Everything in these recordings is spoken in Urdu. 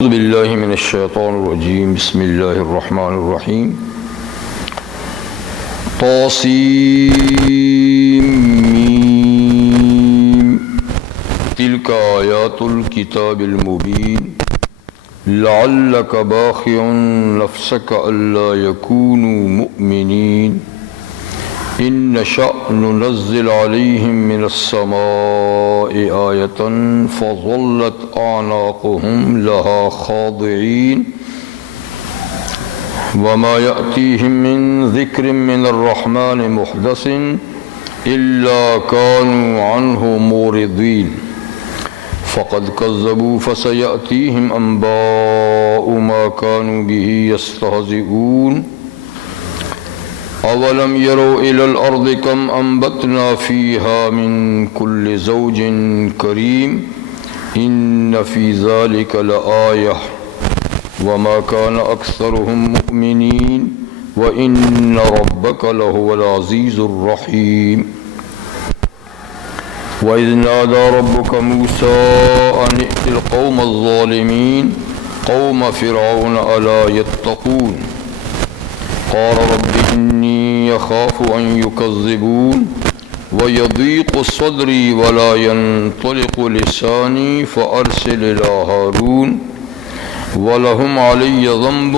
اعوذ باللہ من الشیطان الرجیم بسم اللہ الرحمن الرحیم طاسیم میم تلک آیات الکتاب المبین لعلک باخع نفسک الا یکونوا مؤمنین ان نشأ ننزل علیہم من السماء آیة فظلت اعناقهم لها خاضعین وما يأتيهم من ذکر من الرحمن محدث الا كانوا عنه معرضین فقد كذبوا فسيأتيهم انباء ما كانوا به يستهزئون اولم يروا الى الارض كم انبتنا فيها من كل زوج كريم ان في ذلك لآية وما كان اكثرهم مؤمنين وان ربك لهو العزيز الرحيم وإذ نادى ربك موسى أن ائت القوم الظالمين قوم فرعون ألا يتقون قال رب إني يخاف أن يكذبون ويضيق صدري ولا ينطلق لساني فأرسل إلى هارون ولهم علي ذنب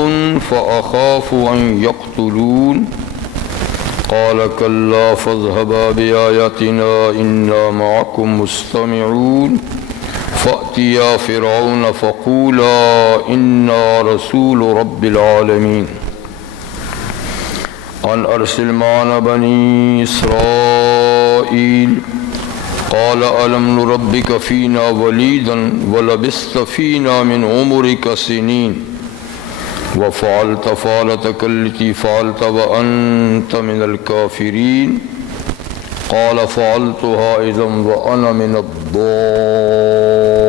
فأخاف أن يقتلون قال كلا فاذهبا بآياتنا إنا معكم مستمعون فأتيا فرعون فقولا إنا رسول رب العالمين أن أرسل معنا بني إسرائيل قال ألم نربك فينا وليدا ولبثت فينا من عمرك سنين وفعلت فعلتك التي فعلت وأنت من الكافرين قال فعلتها إذا وأنا من الضالين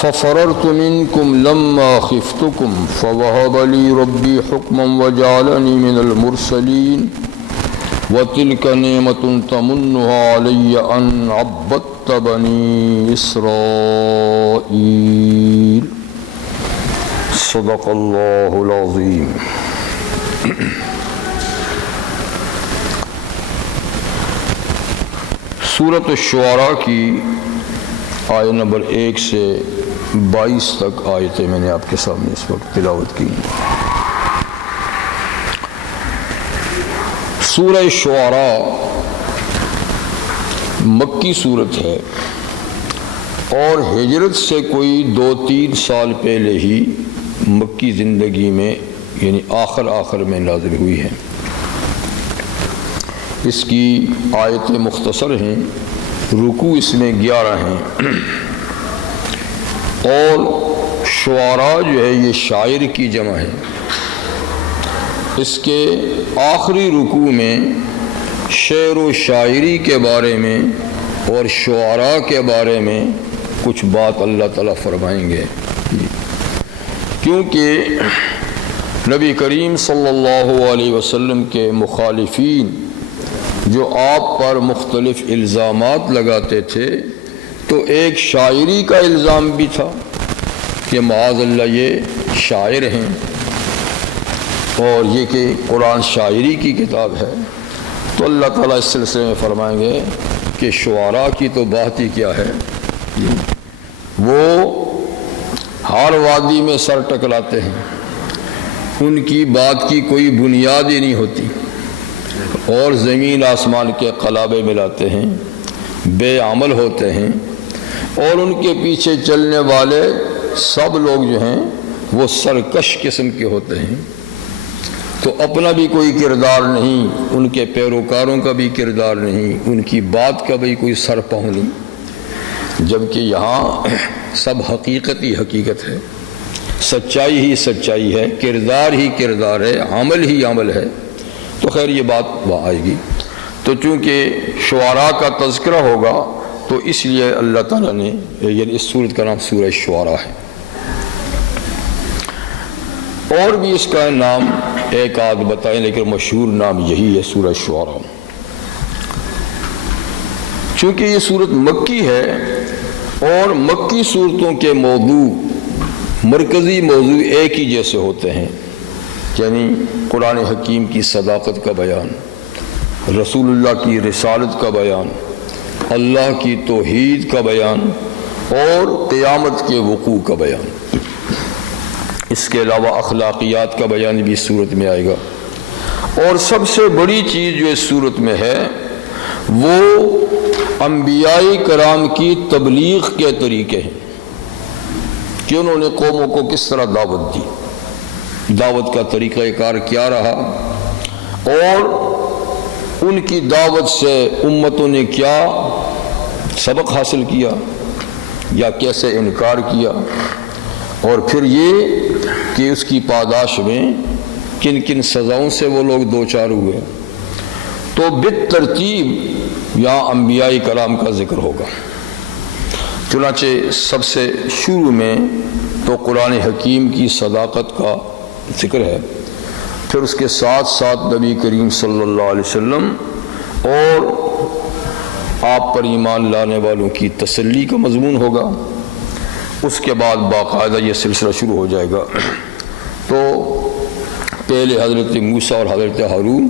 ففررت منكم لما خفتكم فوهب لي ربي حكما وجعلني من المرسلين وتلك نعمة تمنها علي أن عبدت بني إسرائيل صدق اللہ العظیم. سورۃ الشعراء کی آیت نمبر 1 سے 22 تک آیتیں میں نے آپ کے سامنے اس وقت تلاوت کی. سورہ شعراء مکی صورت ہے اور ہجرت سے کوئی 2-3 سال پہلے ہی مکی زندگی میں یعنی آخر میں نازل ہوئی ہے. اس کی آیتیں مختصر ہیں، رکوع اس میں 11 ہیں اور شعراء جو ہے یہ شاعر کی جمع ہے. اس کے آخری رکوع میں شعر و شاعری کے بارے میں اور شعراء کے بارے میں کچھ بات اللہ تعالیٰ فرمائیں گے، کیونکہ نبی کریم صلی اللہ علیہ وسلم کے مخالفین جو آپ پر مختلف الزامات لگاتے تھے تو ایک شاعری کا الزام بھی تھا کہ معاذ اللہ یہ شاعر ہیں اور یہ کہ قرآن شاعری کی کتاب ہے. تو اللہ تعالیٰ اس سلسلے میں فرمائیں گے کہ شعراء کی تو بات ہی کیا ہے، وہ ہر وادی میں سر ٹکراتے ہیں، ان کی بات کی کوئی بنیاد ہی نہیں ہوتی اور زمین آسمان کے قلابے ملاتے ہیں، بے عمل ہوتے ہیں اور ان کے پیچھے چلنے والے سب لوگ جو ہیں وہ سرکش قسم کے ہوتے ہیں. تو اپنا بھی کوئی کردار نہیں، ان کے پیروکاروں کا بھی کردار نہیں، ان کی بات کا بھی کوئی سر پاؤں نہیں، جبکہ یہاں سب حقیقت ہی حقیقت ہے، سچائی ہی سچائی ہے، کردار ہی کردار ہے، عمل ہی عمل ہے. تو خیر یہ بات وہاں آئے گی. تو چونکہ شعراء کا تذکرہ ہوگا تو اس لیے اللہ تعالیٰ نے یعنی اس سورت کا نام سورہ شعراء ہے. اور بھی اس کا نام ایک آدھ بتائیں لیکن مشہور نام یہی ہے سورہ شعراء. چونکہ یہ صورت مکی ہے اور مکی صورتوں کے موضوع مرکزی موضوع ایک ہی جیسے ہوتے ہیں، یعنی قرآن حکیم کی صداقت کا بیان، رسول اللہ کی رسالت کا بیان، اللہ کی توحید کا بیان اور قیامت کے وقوع کا بیان۔ اس کے علاوہ اخلاقیات کا بیان بھی اس صورت میں آئے گا، اور سب سے بڑی چیز جو اس صورت میں ہے وہ انبیاء کرام کی تبلیغ کے طریقے ہیں کہ انہوں نے قوموں کو کس طرح دعوت دی، دعوت کا طریقہ کار کیا رہا، اور ان کی دعوت سے امتوں نے کیا سبق حاصل کیا یا کیسے انکار کیا، اور پھر یہ کہ اس کی پاداش میں کن کن سزاؤں سے وہ لوگ دوچار ہوئے۔ تو بالترتیب یہاں انبیاء کرام کا ذکر ہوگا۔ چنانچہ سب سے شروع میں تو قرآن حکیم کی صداقت کا ذکر ہے، پھر اس کے ساتھ ساتھ نبی کریم صلی اللہ علیہ وسلم اور آپ پر ایمان لانے والوں کی تسلی کا مضمون ہوگا۔ اس کے بعد باقاعدہ یہ سلسلہ شروع ہو جائے گا۔ تو پہلے حضرت موسیٰ اور حضرت ہارون،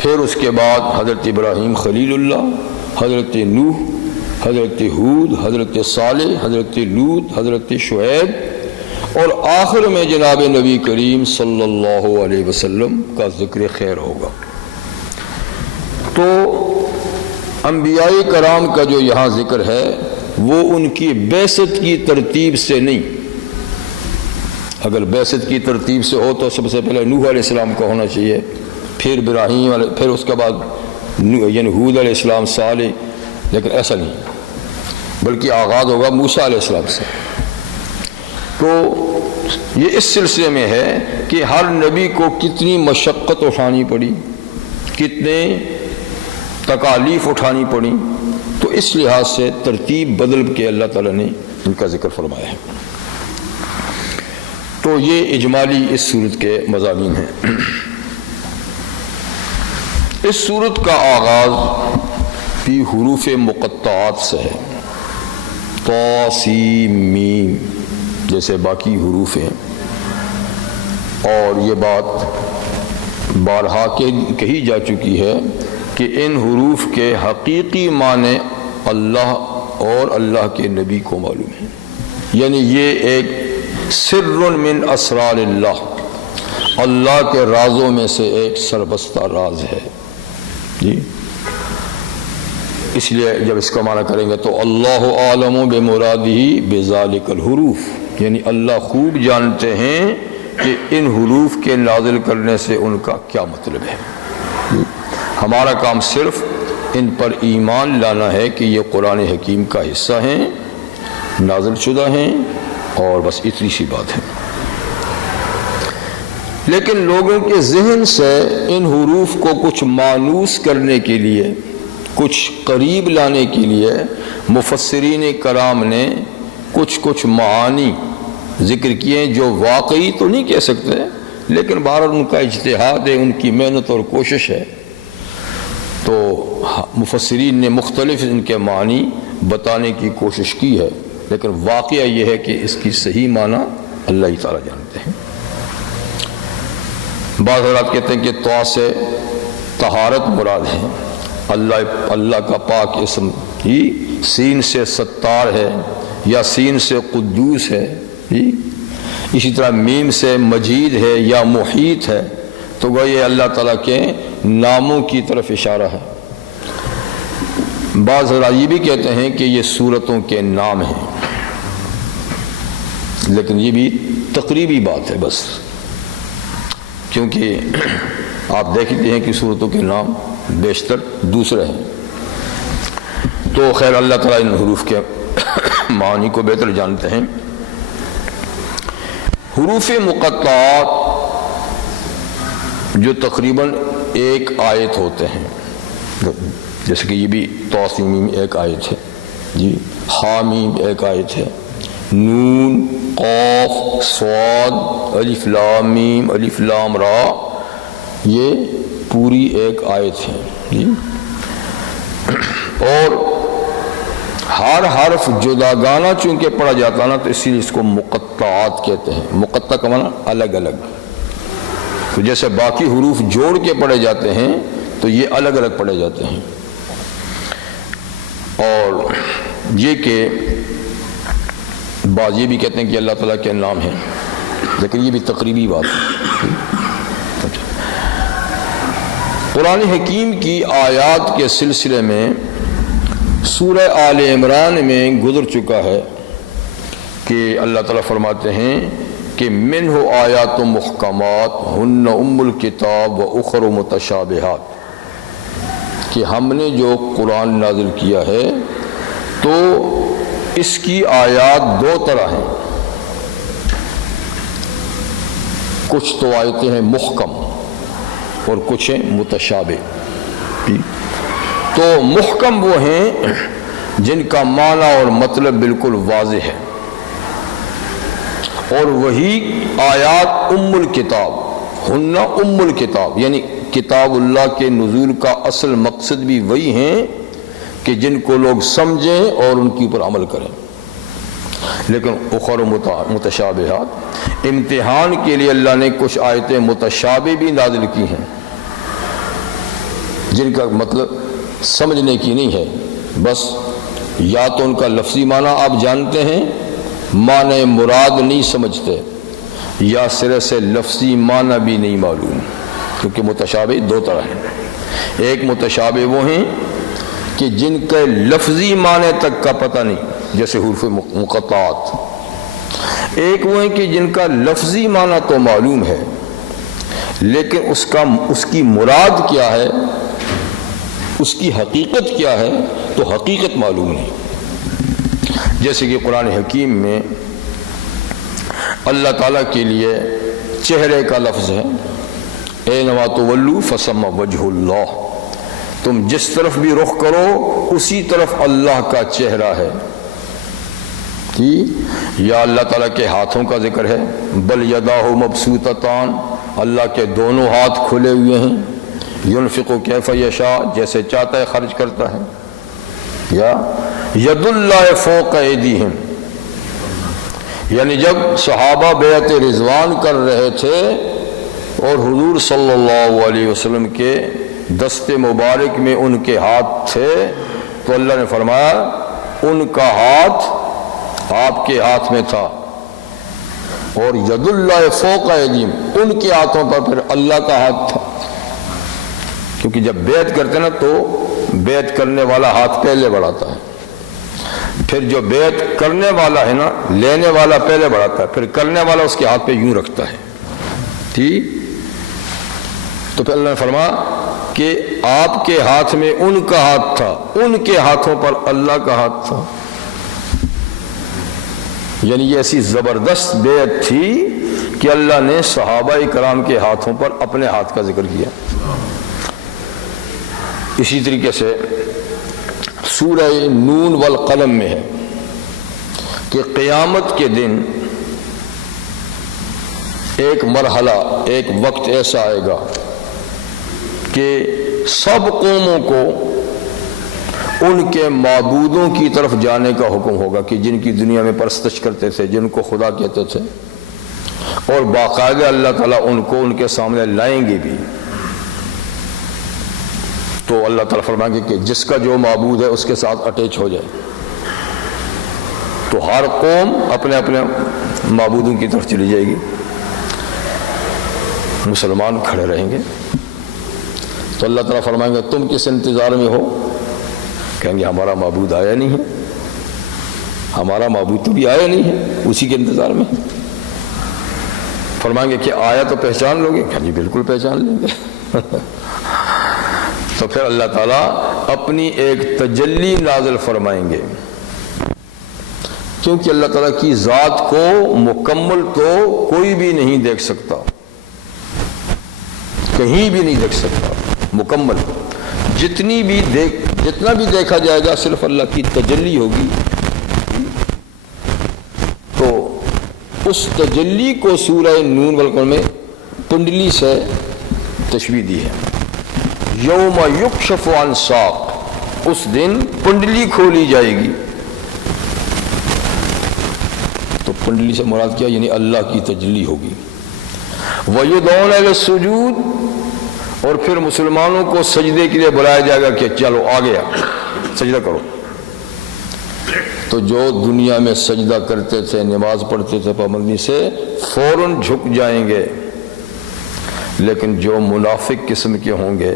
پھر اس کے بعد حضرت ابراہیم خلیل اللہ، حضرت نوح، حضرت ہود، حضرت صالح، حضرت لوط، حضرت شعیب، اور آخر میں جناب نبی کریم صلی اللہ علیہ وسلم کا ذکر خیر ہوگا۔ تو انبیاء کرام کا جو یہاں ذکر ہے وہ ان کی بعثت کی ترتیب سے نہیں۔ اگر بعثت کی ترتیب سے ہو تو سب سے پہلے نوح علیہ السلام کا ہونا چاہیے، پھر ابراہیم علیہ، پھر اس کے بعد یعنی ہود علیہ السلام، صالح، لیکن ایسا نہیں، بلکہ آغاز ہوگا موسیٰ علیہ السلام سے۔ تو یہ اس سلسلے میں ہے کہ ہر نبی کو کتنی مشقت اٹھانی پڑی، کتنے تکالیف اٹھانی پڑی، تو اس لحاظ سے ترتیب بدل کے اللہ تعالیٰ نے ان کا ذکر فرمایا ہے۔ تو یہ اجمالی اس صورت کے مضامین ہیں۔ اس صورت کا آغاز بھی حروف مقطعات سے ہے، طا سین میم جیسے باقی حروف ہیں، اور یہ بات بارہا کہی جا چکی ہے کہ ان حروف کے حقیقی معنی اللہ اور اللہ کے نبی کو معلوم ہے، یعنی یہ ایک سر من اسرار اللہ، اللہ کے رازوں میں سے ایک سربستہ راز ہے جی۔ اس لیے جب اس کا معنی کریں گے تو اللہ عالم بمرادہ بذالک الحروف، یعنی اللہ خوب جانتے ہیں کہ ان حروف کے نازل کرنے سے ان کا کیا مطلب ہے۔ ہمارا کام صرف ان پر ایمان لانا ہے کہ یہ قرآن حکیم کا حصہ ہیں، نازل شدہ ہیں، اور بس اتنی سی بات ہے۔ لیکن لوگوں کے ذہن سے ان حروف کو کچھ مانوس کرنے کے لیے، کچھ قریب لانے کے لیے مفسرین کرام نے کچھ معانی ذکر کیے جو واقعی تو نہیں کہہ سکتے، لیکن بہرحال ان کا اجتہاد ہے، ان کی محنت اور کوشش ہے۔ تو مفسرین نے مختلف ان کے معنی بتانے کی کوشش کی ہے، لیکن واقعہ یہ ہے کہ اس کی صحیح معنی اللہ ہی تعالیٰ جانتے ہیں۔ بعض حضرات کہتے ہیں کہ طا سے طہارت مراد ہے، اللہ کا پاک اسم ہی، سین سے ستار ہے یا سین سے قدوس ہے جی، اسی طرح میم سے مجید ہے یا محیط ہے، تو وہ یہ اللہ تعالیٰ کے ناموں کی طرف اشارہ ہے۔ بعض حضرات یہ بھی کہتے ہیں کہ یہ سورتوں کے نام ہیں، لیکن یہ بھی تقریبی بات ہے بس، کیونکہ آپ دیکھتے ہیں کہ سورتوں کے نام بیشتر دوسرے ہیں۔ تو خیر اللہ تعالیٰ ان حروف کے معنی کو بہتر جانتے ہیں۔ حروف مقطعات جو تقریباً ایک آیت ہوتے ہیں، جیسے کہ یہ بھی طا سین میم ایک آیت ہے جی، حا میم ایک آیت ہے، نون قاف صاد الف لام میم الف لام را، یہ پوری ایک آیت ہے جی۔ اور ہر حرف جداگانہ چونکہ پڑھا جاتا نا تو اسی لیے اس کو مقطعات کہتے ہیں. مقطع کا معنی الگ الگ. تو جیسے باقی حروف جوڑ کے پڑھے جاتے ہیں تو یہ الگ الگ پڑھے جاتے ہیں. اور یہ کہ بعض یہ بھی کہتے ہیں کہ اللہ تعالیٰ کے نام ہیں، لیکن یہ بھی تقریبی بات ہے. قرآن حکیم کی آیات کے سلسلے میں سورہ آل عمران میں گزر چکا ہے کہ اللہ تعالیٰ فرماتے ہیں کہ منہ آیات محکمات ہن ام الکتاب و اخر متشابہات، کہ ہم نے جو قرآن نازل کیا ہے تو اس کی آیات دو طرح ہیں. کچھ تو آیتیں ہیں محکم اور کچھ ہیں متشابہ. تو محکم وہ ہیں جن کا معنی اور مطلب بالکل واضح ہے، اور وہی آیات ام الکتاب ہن ام الکتاب، یعنی کتاب اللہ کے نزول کا اصل مقصد بھی وہی ہیں کہ جن کو لوگ سمجھیں اور ان کے اوپر عمل کریں. لیکن اخر متشابہات، امتحان کے لیے اللہ نے کچھ آیتیں متشابہ بھی نازل کی ہیں جن کا مطلب سمجھنے کی نہیں ہے. بس یا تو ان کا لفظی معنی آپ جانتے ہیں، معنی مراد نہیں سمجھتے، یا سرے سے لفظی معنی بھی نہیں معلوم. کیونکہ متشابہ دو طرح ہیں. ایک متشابہ وہ ہیں کہ جن کے لفظی معنی تک کا پتہ نہیں، جیسے حروف مقطعات. ایک وہ ہیں کہ جن کا لفظی معنی تو معلوم ہے لیکن اس کی مراد کیا ہے، اس کی حقیقت کیا ہے تو حقیقت معلوم نہیں. جیسے کہ قرآن حکیم میں اللہ تعالیٰ کے لیے چہرے کا لفظ ہے، اینما تولوا فثم وجہ اللہ، تم جس طرف بھی رخ کرو اسی طرف اللہ کا چہرہ ہے. یا اللہ تعالیٰ کے ہاتھوں کا ذکر ہے، بل یداہ مبسوطتان، اللہ کے دونوں ہاتھ کھلے ہوئے ہیں، ینفق کیف یشاء، جیسے چاہتا ہے خرچ کرتا ہے. یا ید اللہ فوق ایدیہم، یعنی جب صحابہ بیعت رضوان کر رہے تھے اور حضور صلی اللہ علیہ وسلم کے دست مبارک میں ان کے ہاتھ تھے تو اللہ نے فرمایا ان کا ہاتھ آپ کے ہاتھ میں تھا، اور ید اللہ فوق ایدیہم، ان کے ہاتھوں پر پھر اللہ کا ہاتھ تھا. کیونکہ جب بیعت کرتے نا تو بیعت کرنے والا ہاتھ پہلے بڑھاتا ہے، پھر جو بیعت کرنے والا ہے نا لینے والا پہلے بڑھاتا ہے، پھر کرنے والا اس کے ہاتھ پہ یوں رکھتا ہے. ٹھیک، تو پھر اللہ نے فرمایا کہ آپ کے ہاتھ میں ان کا ہاتھ تھا، ان کے ہاتھوں پر اللہ کا ہاتھ تھا. یعنی یہ ایسی زبردست بیعت تھی کہ اللہ نے صحابہ کرام کے ہاتھوں پر اپنے ہاتھ کا ذکر کیا. اسی طریقے سے سورہ نون والقلم میں ہے کہ قیامت کے دن ایک مرحلہ، ایک وقت ایسا آئے گا کہ سب قوموں کو ان کے معبودوں کی طرف جانے کا حکم ہوگا کہ جن کی دنیا میں پرستش کرتے تھے، جن کو خدا کہتے تھے، اور باقاعدہ اللہ تعالیٰ ان کو ان کے سامنے لائیں گے بھی. تو اللہ تعالیٰ فرمائیں گے کہ جس کا جو معبود ہے اس کے ساتھ اٹیچ ہو جائے. تو ہر قوم اپنے اپنے معبودوں کی طرف چلی جائے گی، مسلمان کھڑے رہیں گے. تو اللہ تعالیٰ فرمائیں گے تم کس انتظار میں ہو؟ کہیں گے ہمارا معبود آیا نہیں ہے، ہمارا معبود تو بھی آیا نہیں ہے، اسی کے انتظار میں. فرمائیں گے کہ آیا تو پہچان لو گے؟ کہیں جی بالکل پہچان لیں گے. تو پھر اللہ تعالیٰ اپنی ایک تجلی نازل فرمائیں گے، کیونکہ اللہ تعالیٰ کی ذات کو مکمل تو کوئی بھی نہیں دیکھ سکتا، کہیں بھی نہیں دیکھ سکتا مکمل. جتنا بھی دیکھا جائے گا صرف اللہ کی تجلی ہوگی. تو اس تجلی کو سورہ نون والقلم میں کنڈلی سے تشبیہ دی ہے. یوم یکشف عن ساق، اس دن کنڈلی کھولی جائے گی. پنڈلی سے مراد کیا؟ یعنی اللہ کی تجلی ہوگی۔ وَيُدْعَوْنَ إِلَى السُّجُودِ، اور پھر مسلمانوں کو سجدے کے لیے بلایا جائے گا کہ چلو آ گیا سجدہ کرو۔ تو جو دنیا میں سجدہ کرتے تھے، نماز پڑھتے تھے پابندی سے، فوراً جھک جائیں گے، لیکن جو منافق قسم کے ہوں گے،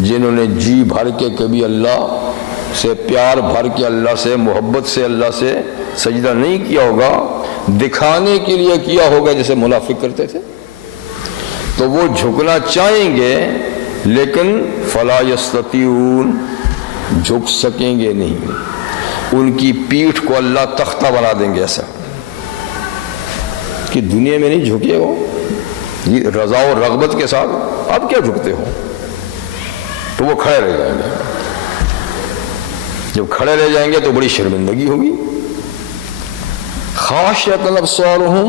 جنہوں نے جی بھر کے کبھی اللہ سے پیار بھر کے، اللہ سے محبت سے، اللہ سے سجدہ نہیں کیا ہوگا، دکھانے کے لیے کیا ہوگا جیسے منافق کرتے تھے، تو وہ جھکنا چاہیں گے لیکن فلا یستطیعون، جھک سکیں گے نہیں، ان کی پیٹھ کو اللہ تختہ بنا دیں گے، ایسا کہ دنیا میں نہیں جھکے ہو، یہ رضا و رغبت کے ساتھ اب کیا جھکتے ہو، تو وہ کھڑے رہ جائیں گے۔ جب کھڑے رہ جائیں گے تو بڑی شرمندگی ہوگی۔ خاشعۃ ابصارہم،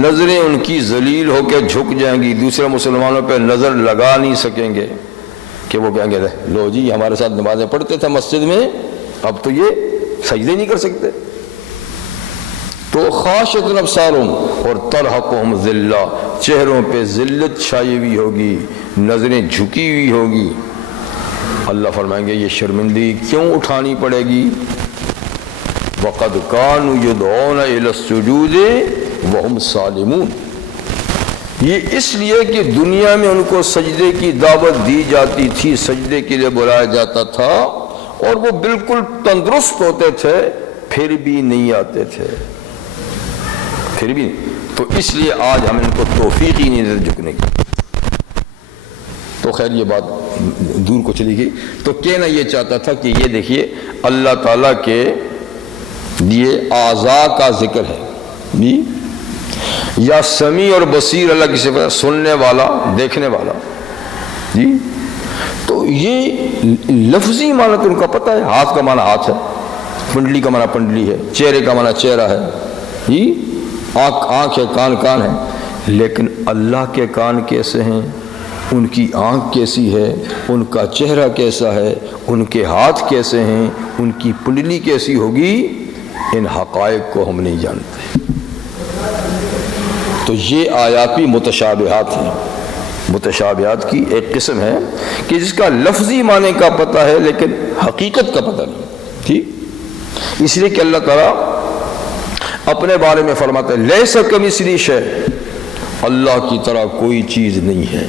نظریں ان کی ذلیل ہو کے جھک جائیں گی، دوسرے مسلمانوں پہ نظر لگا نہیں سکیں گے، کہ وہ کہیں گے لو جی ہمارے ساتھ نمازیں پڑھتے تھے مسجد میں، اب تو یہ سجدے نہیں کر سکتے۔ تو خاشعۃ ابصارہم، اور ترہقہم ذلہ، چہروں پہ ذلت چھائی ہوئی ہوگی، نظریں جھکی ہوئی ہوگی۔ اللہ فرمائیں گے یہ شرمندگی کیوں اٹھانی پڑے گی؟ وَقَدْ كَانُوا يُدْعَوْنَ إِلَى السُّجُودِ وَهُمْ صَالِمُونَ، یہ اس لیے کہ دنیا میں ان کو سجدے کی دعوت دی جاتی تھی، سجدے کے لیے بلایا جاتا تھا، اور وہ بالکل تندرست ہوتے تھے، پھر بھی نہیں آتے تھے، پھر بھی نہیں۔ تو اس لیے آج ہم ان کو توفیق ہی نہیں دیتے جھکنے کی۔ تو خیر یہ بات دور کو چلی گئی۔ تو کہنا یہ چاہتا تھا کہ یہ دیکھیے اللہ تعالیٰ کے یہ اعضاء کا ذکر ہے جی، یا سمیع اور بصیر اللہ کی صفت ہے، سننے والا، دیکھنے والا جی۔ تو یہ لفظی معنی تو ان کا پتہ ہے، ہاتھ کا معنی ہاتھ ہے، پنڈلی کا معنی پنڈلی ہے، چہرے کا معنی چہرہ ہے جی، آنکھ ہے، کان کان ہے، لیکن اللہ کے کان کیسے ہیں، ان کی آنکھ کیسی ہے، ان کا چہرہ کیسا ہے، ان کے ہاتھ کیسے ہیں، ان کی پنڈلی کیسی ہوگی، ان حقائق کو ہم نہیں جانتے۔ تو یہ آیات بھی متشابہات ہیں، متشابہات کی ایک قسم ہے کہ جس کا لفظی معنی کا پتہ ہے لیکن حقیقت کا پتہ نہیں، ٹھیک۔ اس لیے کہ اللہ تعالیٰ اپنے بارے میں فرماتے ہیں لیس کمثلہ شیء، اللہ کی طرح کوئی چیز نہیں ہے۔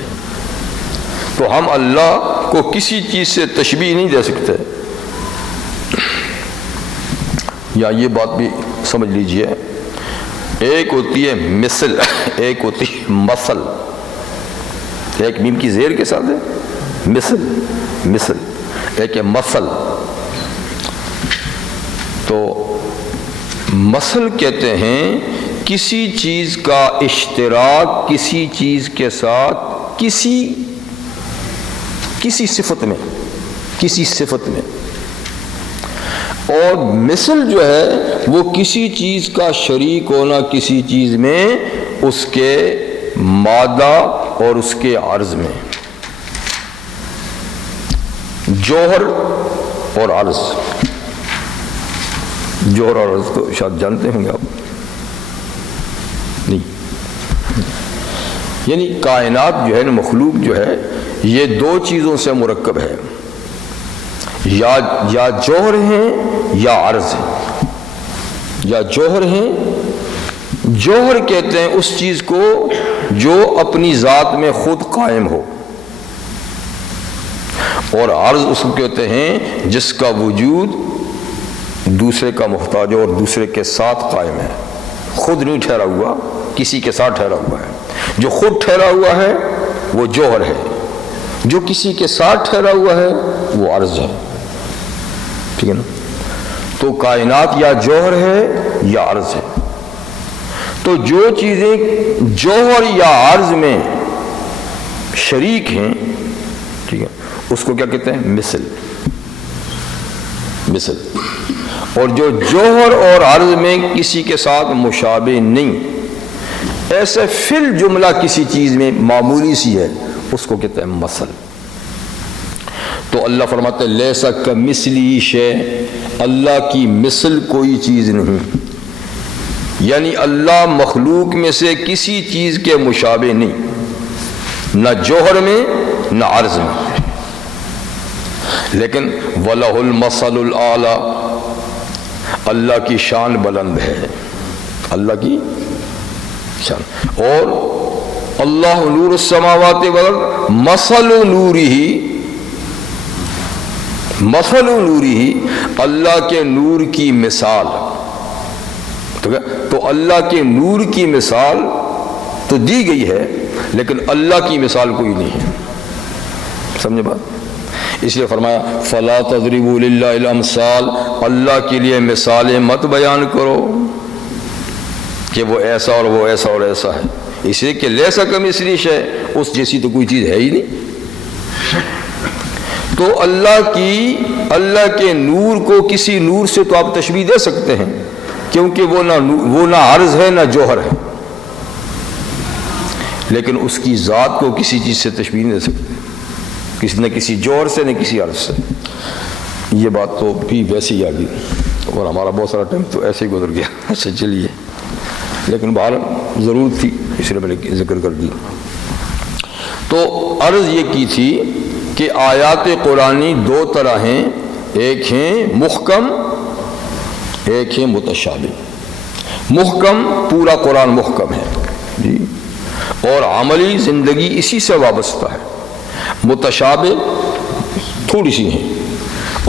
تو ہم اللہ کو کسی چیز سے تشبیہ نہیں دے سکتے۔ یا یہ بات بھی سمجھ لیجئے، ایک ہوتی ہے مثل، ایک ہوتی ہے مثل، ایک میم کی زیر کے ساتھ ہے مثل، مثل، ایک ہے مثل۔ تو مثل کہتے ہیں کسی چیز کا اشتراک کسی چیز کے ساتھ کسی صفت میں، کسی صفت میں، اور مثل جو ہے وہ کسی چیز کا شریک ہونا کسی چیز میں، اس کے مادہ اور اس کے عرض میں، جوہر اور عرض۔ جوہر اور عرض تو شاید جانتے ہوں گے آپ، نہیں؟ یعنی کائنات جو ہے، مخلوق جو ہے، یہ دو چیزوں سے مرکب ہے، یا جوہر ہیں یا عرض ہیں، یا جوہر ہیں۔ جوہر کہتے ہیں اس چیز کو جو اپنی ذات میں خود قائم ہو، اور عرض اس کو کہتے ہیں جس کا وجود دوسرے کا محتاج اور دوسرے کے ساتھ قائم ہے، خود نہیں ٹھہرا ہوا، کسی کے ساتھ ٹھہرا ہوا ہے۔ جو خود ٹھہرا ہوا ہے وہ جوہر ہے، جو کسی کے ساتھ ٹھہرا ہوا ہے وہ عرض ہے، ٹھیک ہے نا؟ تو کائنات یا جوہر ہے یا عرض ہے۔ تو جو چیزیں جوہر یا عرض میں شریک ہیں، ٹھیک ہے، اس کو کیا کہتے ہیں؟ مثل، مثل۔ اور جو جوہر اور عرض میں کسی کے ساتھ مشابہ نہیں، ایسے فی الجملہ کسی چیز میں معمولی سی ہے، اس کو کہتے ہیں مثل۔ تو اللہ فرماتے ہیں لیس کمثلہ شیء، اللہ کی مثل کوئی چیز نہیں۔ یعنی اللہ مخلوق میں سے کسی چیز کے مشابہ نہیں، نہ جوہر میں نہ عرض میں، لیکن وَلَهُ الْمَثَلُ الْأَعْلَى، اللہ کی شان بلند ہے، اللہ کی شان۔ اور اللہ نور السماوات والارض مثل نورہ، مثل نورہ اللہ کے نور کی مثال، تو اللہ کے نور کی مثال تو دی گئی ہے، لیکن اللہ کی مثال کوئی نہیں ہے، سمجھے بات؟ اس لیے فرمایا فَلَا تَضْرِبُوا لِلَّهِ الْأَمْثَالَ، اللہ کے لیے مثالیں مت بیان کرو کہ وہ ایسا اور وہ ایسا اور ایسا ہے، اس لیے کہ لیسا کمثلہ شیء، اس جیسی تو کوئی چیز ہے ہی نہیں۔ تو اللہ کے نور کو کسی نور سے تو آپ تشبیہ دے سکتے ہیں، کیونکہ وہ نہ عرض ہے نہ جوہر ہے، لیکن اس کی ذات کو کسی چیز سے تشبیہ نہیں دے سکتے، نہ کسی جوہر سے نہ کسی عرض سے۔ یہ بات تو بھی ویسے ہی آ گئی، اور ہمارا بہت سارا ٹائم تو ایسے ہی گزر گیا۔ اچھا چلیے، لیکن بہر ضرورت تھی اس لیے میں نے ذکر کر دی۔ تو عرض یہ کی تھی کہ آیات قرآنی دو طرح ہیں، ایک ہیں محکم، ایک ہیں متشابہ۔ محکم پورا قرآن محکم ہے جی، اور عملی زندگی اسی سے وابستہ ہے۔ متشابہ تھوڑی سی ہیں،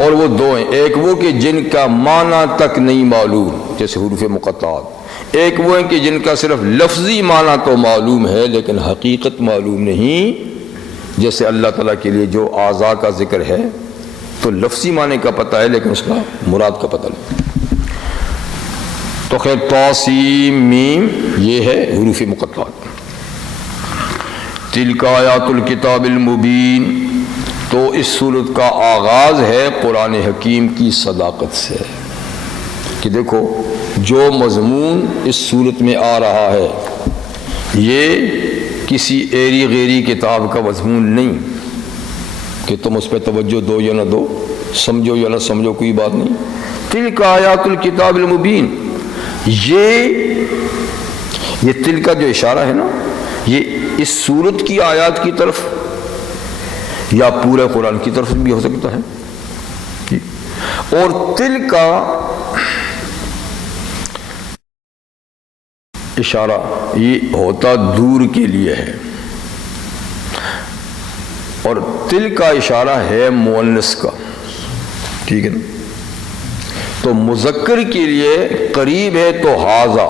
اور وہ دو ہیں، ایک وہ کہ جن کا معنی تک نہیں معلوم جیسے حروف مقطعات، ایک وہ ہیں کہ جن کا صرف لفظی معنی تو معلوم ہے لیکن حقیقت معلوم نہیں، جیسے اللہ تعالیٰ کے لیے جو اعضاء کا ذکر ہے تو لفظی معنی کا پتہ ہے لیکن اس کا مراد کا پتہ نہیں۔ تو خیر طاسیم میم یہ ہے حروف مقطعات۔ تلک آیات الکتاب المبین، تو اس صورت کا آغاز ہے قرآن حکیم کی صداقت سے کہ دیکھو جو مضمون اس صورت میں آ رہا ہے یہ کسی ایری غیری کتاب کا مضمون نہیں کہ تم اس پہ توجہ دو یا نہ دو، سمجھو یا نہ سمجھو، کوئی بات نہیں۔ تلک آیات الکتاب المبین، یہ تل کا جو اشارہ ہے نا، یہ اس صورت کی آیات کی طرف یا پورے قرآن کی طرف بھی ہو سکتا ہے، اور تل کا اشارہ یہ ہوتا دور کے لیے ہے، اور تل کا اشارہ ہے مؤنث کا، ٹھیک ہے نا؟ تو مذکر کے لیے قریب ہے تو ہاذا،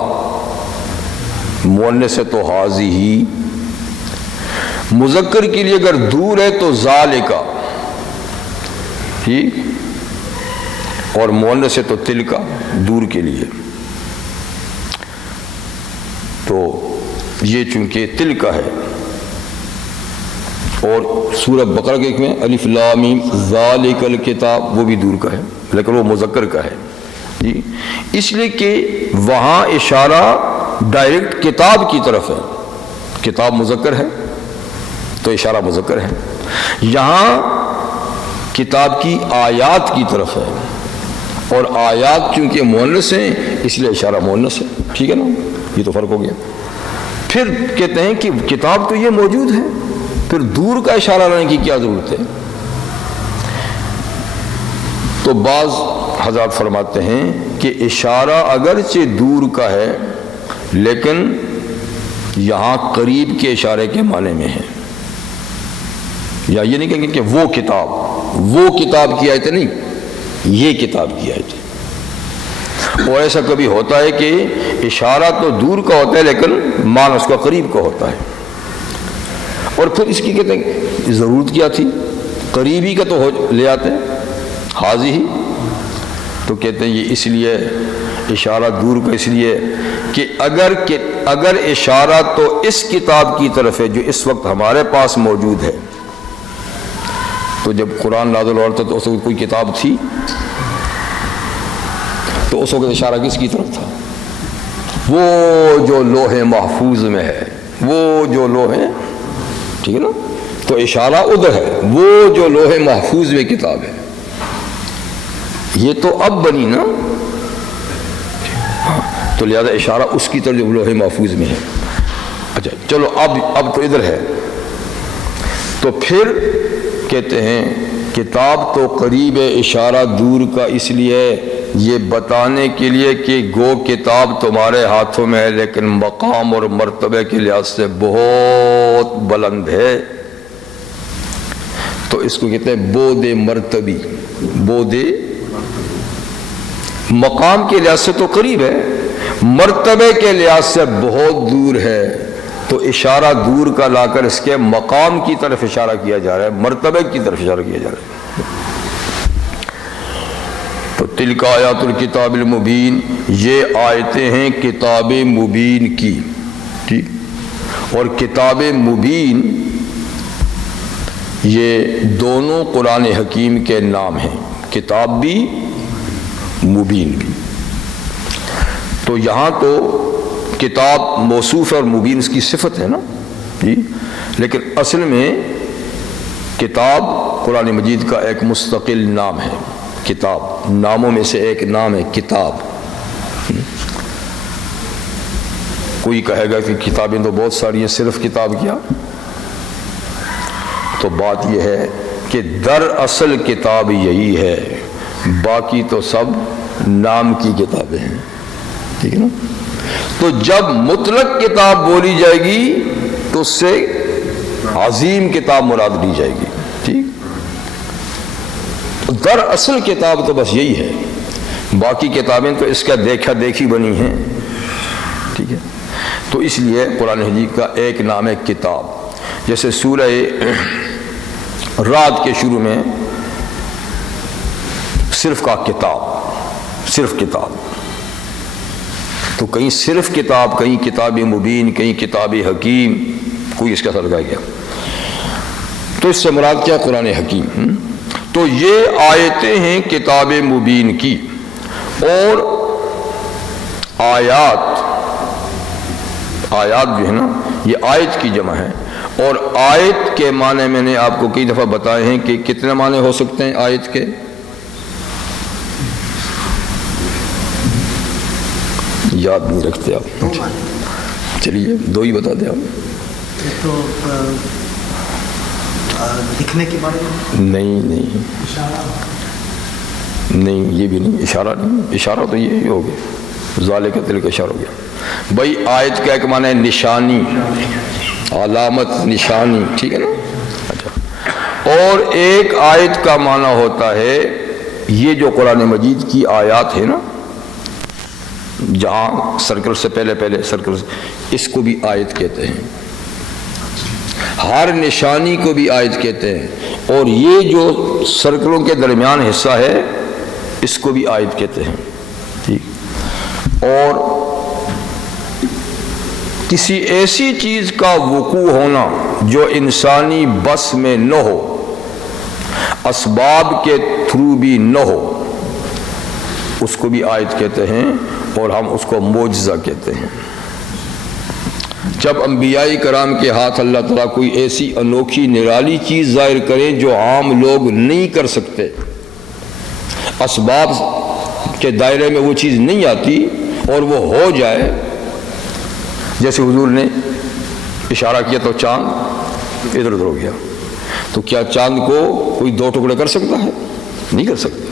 مؤنث ہے تو ہاذی ہی، مذکر کے لیے اگر دور ہے تو ذالکا، ٹھیک، اور مؤنث ہے تو تلکا، دور کے لیے۔ تو یہ چونکہ تلکا ہے، اور سورہ بقرہ کے ایک میں الف لام میم ذالک الکتاب، وہ بھی دور کا ہے لیکن وہ مذکر کا ہے جی، اس لیے کہ وہاں اشارہ ڈائریکٹ کتاب کی طرف ہے، کتاب مذکر ہے تو اشارہ مذکر ہے، یہاں کتاب کی آیات کی طرف ہے، اور آیات چونکہ مؤنث ہیں اس لیے اشارہ مؤنث ہے، ٹھیک ہے نا؟ یہ تو فرق ہو گیا۔ پھر کہتے ہیں کہ کتاب تو یہ موجود ہے، پھر دور کا اشارہ لانے کی کیا ضرورت ہے؟ تو بعض حضرات فرماتے ہیں کہ اشارہ اگرچہ دور کا ہے لیکن یہاں قریب کے اشارے کے معنی میں ہے، یا یہ نہیں کہیں گے کہ وہ کتاب کی آیت نہیں، یہ کتاب کی آیت ہے۔ اور ایسا کبھی ہوتا ہے کہ اشارہ تو دور کا ہوتا ہے لیکن معنی اس کا قریب کا ہوتا ہے، اور پھر اس کی کہتے ہیں ضرورت کیا تھی، قریبی کا تو لے آتے ہیں حاضی ہی، تو کہتے ہیں یہ اس لیے اشارہ دور کا اس لیے کہ اگر اشارہ تو اس کتاب کی طرف ہے جو اس وقت ہمارے پاس موجود ہے، تو جب قرآن نازل ہو رہا تھا تو اس وقت کوئی کتاب تھی، تو اس وقت اشارہ کس کی طرف تھا؟ وہ جو لوح محفوظ میں ہے، وہ جو لوح، ٹھیک ہے نا؟ تو اشارہ ادھر ہے، وہ جو لوح محفوظ میں کتاب ہے، یہ تو اب بنی نا، تو لہذا اشارہ اس کی طرف جو لوح محفوظ میں ہے. اچھا چلو اب تو ادھر ہے. تو پھر کہتے ہیں کتاب تو قریب ہے، اشارہ دور کا اس لیے یہ بتانے کے لیے کہ گو کتاب تمہارے ہاتھوں میں ہے لیکن مقام اور مرتبے کے لحاظ سے بہت بلند ہے. تو اس کو کہتے ہیں بود مرتبی. بود مقام کے لحاظ سے تو قریب ہے، مرتبے کے لحاظ سے بہت دور ہے. تو اشارہ دور کا لا کر اس کے مقام کی طرف اشارہ کیا جا رہا ہے، مرتبے کی طرف اشارہ کیا جا رہا ہے. تو تلک آیات الکتاب المبین، یہ آیتیں ہیں کتاب مبین کی. ٹھیک. اور کتاب مبین یہ دونوں قرآن حکیم کے نام ہیں، کتاب بھی مبین بھی. تو یہاں تو کتاب موصوف اور مبین اس کی صفت ہے نا جی، لیکن اصل میں کتاب قرآن مجید کا ایک مستقل نام ہے. کتاب ناموں میں سے ایک نام ہے کتاب. کوئی کہے گا کہ کتابیں تو بہت ساری ہیں، صرف کتاب کیا؟ تو بات یہ ہے کہ دراصل کتاب یہی ہے، باقی تو سب نام کی کتابیں ہیں. ٹھیک ہے نا. تو جب مطلق کتاب بولی جائے گی تو اس سے عظیم کتاب مراد لی جائے گی. ٹھیک. تو دراصل کتاب تو بس یہی ہے، باقی کتابیں تو اس کا دیکھا دیکھی بنی ہیں. ٹھیک ہے. تو اس لیے قرآن حکیم کا ایک نام ہے کتاب. جیسے سورہ رعد کے شروع میں صرف کا کتاب، صرف کتاب. تو کہیں صرف کتاب، کہیں کتاب مبین، کہیں کتاب حکیم، کوئی اس کا اثر لگایا گیا. تو اس سے مراد کیا؟ قرآن حکیم. تو یہ آیتیں ہیں کتاب مبین کی. اور آیات جو ہے نا یہ آیت کی جمع ہے. اور آیت کے معنی میں نے آپ کو کئی دفعہ بتائے ہیں کہ کتنے معنی ہو سکتے ہیں آیت کے. یاد نہیں رکھتے آپ؟ چلیے دو ہی بتا دیں آپ. لکھنے کے بارے میں نہیں، یہ بھی نہیں. اشارہ نہیں، اشارہ تو یہ ہو گیا، ذالک تلک اشارہ ہو گیا. بھائی آیت کا ایک معنی ہے نشانی، علامت، نشانی. ٹھیک ہے نا. اچھا. اور ایک آیت کا معنی ہوتا ہے یہ جو قرآن مجید کی آیات ہے نا، جہاں سرکل سے پہلے سرکل سے، اس کو بھی آیت کہتے ہیں. ہر نشانی کو بھی آیت کہتے ہیں. اور یہ جو سرکلوں کے درمیان حصہ ہے اس کو بھی آیت کہتے ہیں. ٹھیک. اور کسی ایسی چیز کا وقوع ہونا جو انسانی بس میں نہ ہو، اسباب کے تھرو بھی نہ ہو، اس کو بھی آیت کہتے ہیں. اور ہم اس کو معجزہ کہتے ہیں. جب انبیاء کرام کے ہاتھ اللہ تعالیٰ کوئی ایسی انوکھی نرالی چیز ظاہر کریں جو عام لوگ نہیں کر سکتے، اسباب کے دائرے میں وہ چیز نہیں آتی اور وہ ہو جائے، جیسے حضور نے اشارہ کیا تو چاند ادھر ادھر ہو گیا. تو کیا چاند کو کوئی دو ٹکڑے کر سکتا ہے؟ نہیں کر سکتا.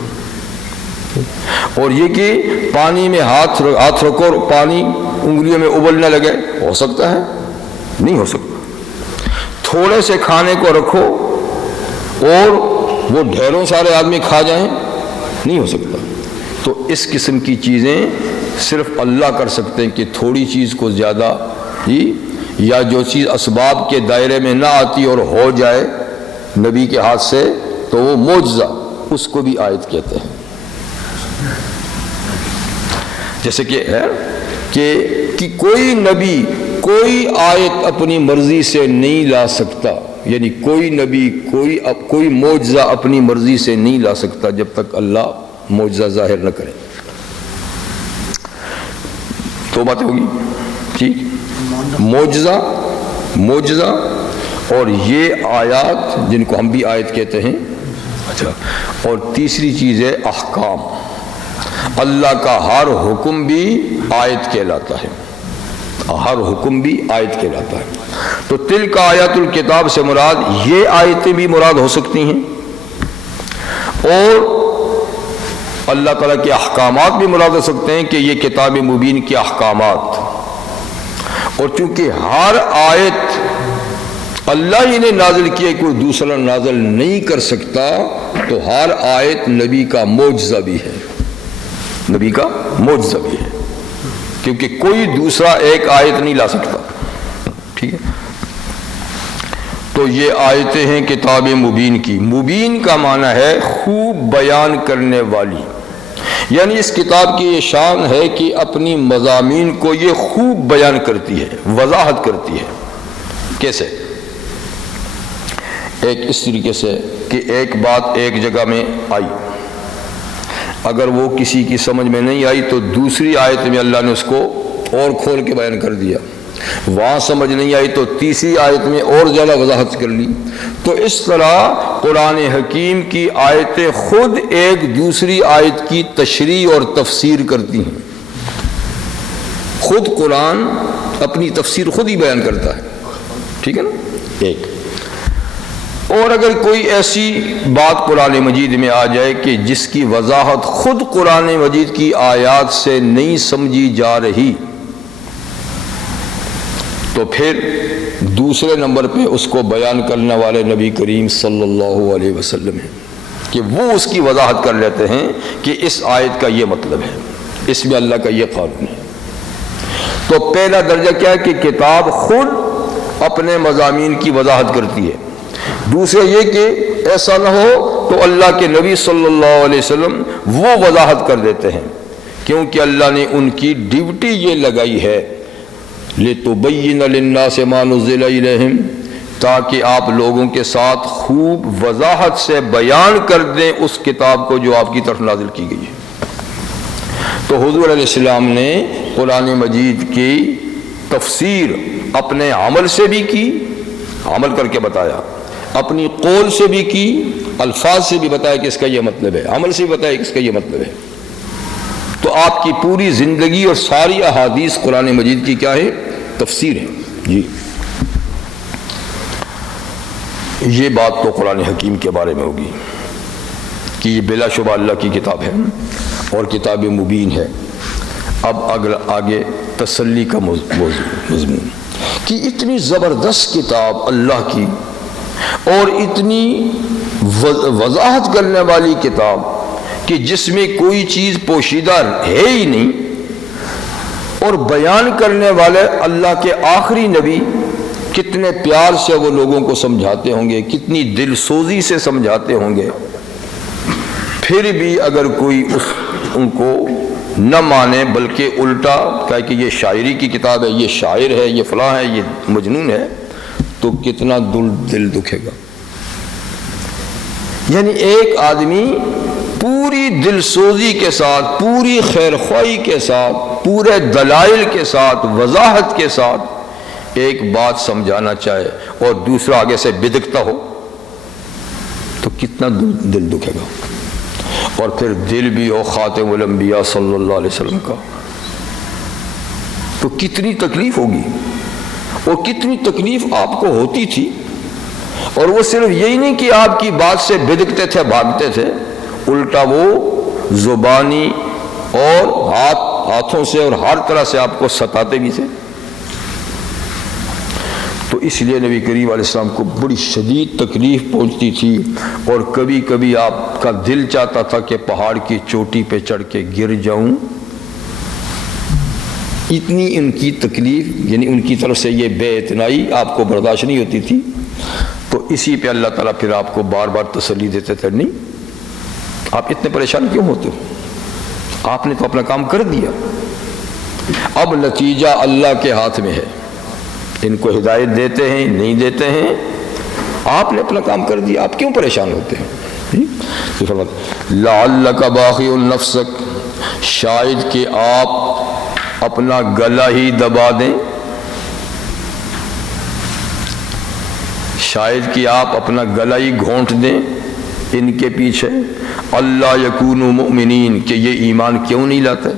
اور یہ کہ پانی میں ہاتھ رکھو اور پانی انگلیوں میں ابلنے لگے، ہو سکتا ہے؟ نہیں ہو سکتا. تھوڑے سے کھانے کو رکھو اور وہ ڈھیروں سارے آدمی کھا جائیں، نہیں ہو سکتا. تو اس قسم کی چیزیں صرف اللہ کر سکتے ہیں کہ تھوڑی چیز کو زیادہ یا جو چیز اسباب کے دائرے میں نہ آتی اور ہو جائے نبی کے ہاتھ سے تو وہ معجزہ، اس کو بھی آیت کہتے ہیں. جیسے کہ ہے کہ کوئی نبی کوئی آیت اپنی مرضی سے نہیں لا سکتا، یعنی کوئی نبی کوئی معجزہ اپنی مرضی سے نہیں لا سکتا جب تک اللہ معجزہ ظاہر نہ کرے. تو باتیں ہوگی. ٹھیک. معجزہ اور یہ آیات جن کو ہم بھی آیت کہتے ہیں. اچھا. اور تیسری چیز ہے احکام. اللہ کا ہر حکم بھی آیت کہلاتا ہے، ہر حکم بھی آیت کہلاتا ہے۔ تو تلک آیات الکتاب سے مراد یہ آیتیں بھی مراد ہو سکتی ہیں، اور اللہ تعالیٰ کے احکامات بھی مراد ہو سکتے ہیں کہ یہ کتاب مبین کے احکامات۔ اور چونکہ ہر آیت اللہ ہی نے نازل کیا، کوئی دوسرا نازل نہیں کر سکتا، تو ہر آیت نبی کا معجزہ بھی ہے، نبی کا معجزہ بھی ہے، کیونکہ کوئی دوسرا ایک آیت نہیں لا سکتا۔ ٹھیک ہے، تو یہ آیتیں ہیں کتاب مبین کی۔ مبین کا معنی ہے خوب بیان کرنے والی، یعنی اس کتاب کی یہ شان ہے کہ اپنی مضامین کو یہ خوب بیان کرتی ہے، وضاحت کرتی ہے۔ کیسے؟ ایک اس طریقے سے کہ ایک بات ایک جگہ میں آئی، اگر وہ کسی کی سمجھ میں نہیں آئی تو دوسری آیت میں اللہ نے اس کو اور کھول کے بیان کر دیا، وہاں سمجھ نہیں آئی تو تیسری آیت میں اور زیادہ وضاحت کر لی۔ تو اس طرح قرآن حکیم کی آیتیں خود ایک دوسری آیت کی تشریح اور تفسیر کرتی ہیں، خود قرآن اپنی تفسیر خود ہی بیان کرتا ہے۔ ٹھیک ہے نا، ایک اور اگر کوئی ایسی بات قرآن مجید میں آ جائے کہ جس کی وضاحت خود قرآن مجید کی آیات سے نہیں سمجھی جا رہی، تو پھر دوسرے نمبر پہ اس کو بیان کرنے والے نبی کریم صلی اللہ علیہ وسلم ہیں کہ وہ اس کی وضاحت کر لیتے ہیں کہ اس آیت کا یہ مطلب ہے، اس میں اللہ کا یہ قانون ہے۔ تو پہلا درجہ کیا ہے کہ کتاب خود اپنے مضامین کی وضاحت کرتی ہے۔ دوسرا یہ کہ ایسا نہ ہو تو اللہ کے نبی صلی اللہ علیہ وسلم وہ وضاحت کر دیتے ہیں، کیونکہ اللہ نے ان کی ڈیوٹی یہ لگائی ہے لِتُبَيِّنَ لِلنَّاسِ مَا نُزِّلَ إِلَيْهِمْ، تاکہ آپ لوگوں کے ساتھ خوب وضاحت سے بیان کر دیں اس کتاب کو جو آپ کی طرف نازل کی گئی ہے۔ تو حضور علیہ السلام نے قرآن مجید کی تفسیر اپنے عمل سے بھی کی، عمل کر کے بتایا، اپنی قول سے بھی کی، الفاظ سے بھی بتایا کہ اس کا یہ مطلب ہے، عمل سے بھی بتایا کہ اس کا یہ مطلب ہے۔ تو آپ کی پوری زندگی اور ساری احادیث قرآن مجید کی کیا ہے؟ تفسیر ہے۔ جی، یہ بات تو قرآن حکیم کے بارے میں ہوگی کہ یہ بلا شبہ اللہ کی کتاب ہے اور کتاب مبین ہے۔ اب اگر آگے تسلی کا مضمون کہ اتنی زبردست کتاب اللہ کی اور اتنی وضاحت کرنے والی کتاب کہ جس میں کوئی چیز پوشیدہ ہے ہی نہیں، اور بیان کرنے والے اللہ کے آخری نبی کتنے پیار سے وہ لوگوں کو سمجھاتے ہوں گے، کتنی دل سوزی سے سمجھاتے ہوں گے، پھر بھی اگر کوئی ان کو نہ مانے بلکہ الٹا کہے کہ یہ شاعری کی کتاب ہے، یہ شاعر ہے، یہ فلاں ہے، یہ مجنون ہے، تو کتنا دل دکھے گا۔ یعنی ایک آدمی پوری دل سوزی کے ساتھ، پوری خیر خواہی کے ساتھ، پورے دلائل کے ساتھ، وضاحت کے ساتھ ایک بات سمجھانا چاہے اور دوسرا آگے سے بدکتا ہو تو کتنا دل دکھے گا۔ اور پھر دل بھی ہو خاتم الانبیاء صلی اللہ علیہ وسلم کا، تو کتنی تکلیف ہوگی، اور کتنی تکلیف آپ کو ہوتی تھی۔ اور وہ صرف یہی نہیں کہ آپ کی بات سے بدکتے تھے، بھاگتے تھے، الٹا وہ زبانی اور ہاتھوں سے اور ہر طرح سے آپ کو ستاتے بھی تھے۔ تو اس لیے نبی کریم علیہ السلام کو بڑی شدید تکلیف پہنچتی تھی، اور کبھی کبھی آپ کا دل چاہتا تھا کہ پہاڑ کی چوٹی پہ چڑھ کے گر جاؤں، اتنی ان کی تکلیف، یعنی ان کی طرف سے یہ بے اتنائی آپ کو برداشت نہیں ہوتی تھی۔ تو اسی پہ اللہ تعالیٰ پھر آپ کو بار بار تسلی دیتے تھے، نہیں آپ اتنے پریشان کیوں ہوتے ہو، آپ نے تو اپنا کام کر دیا، اب نتیجہ اللہ کے ہاتھ میں ہے، ان کو ہدایت دیتے ہیں نہیں دیتے ہیں، آپ نے اپنا کام کر دیا، آپ کیوں پریشان ہوتے ہیں۔ لعلک باخع نفسک، شاید کہ آپ اپنا گلا ہی دبا دیں، شاید کہ آپ اپنا گلا ہی گھونٹ دیں ان کے پیچھے، اللہ یکونوا مؤمنین کہ یہ ایمان کیوں نہیں لاتے؟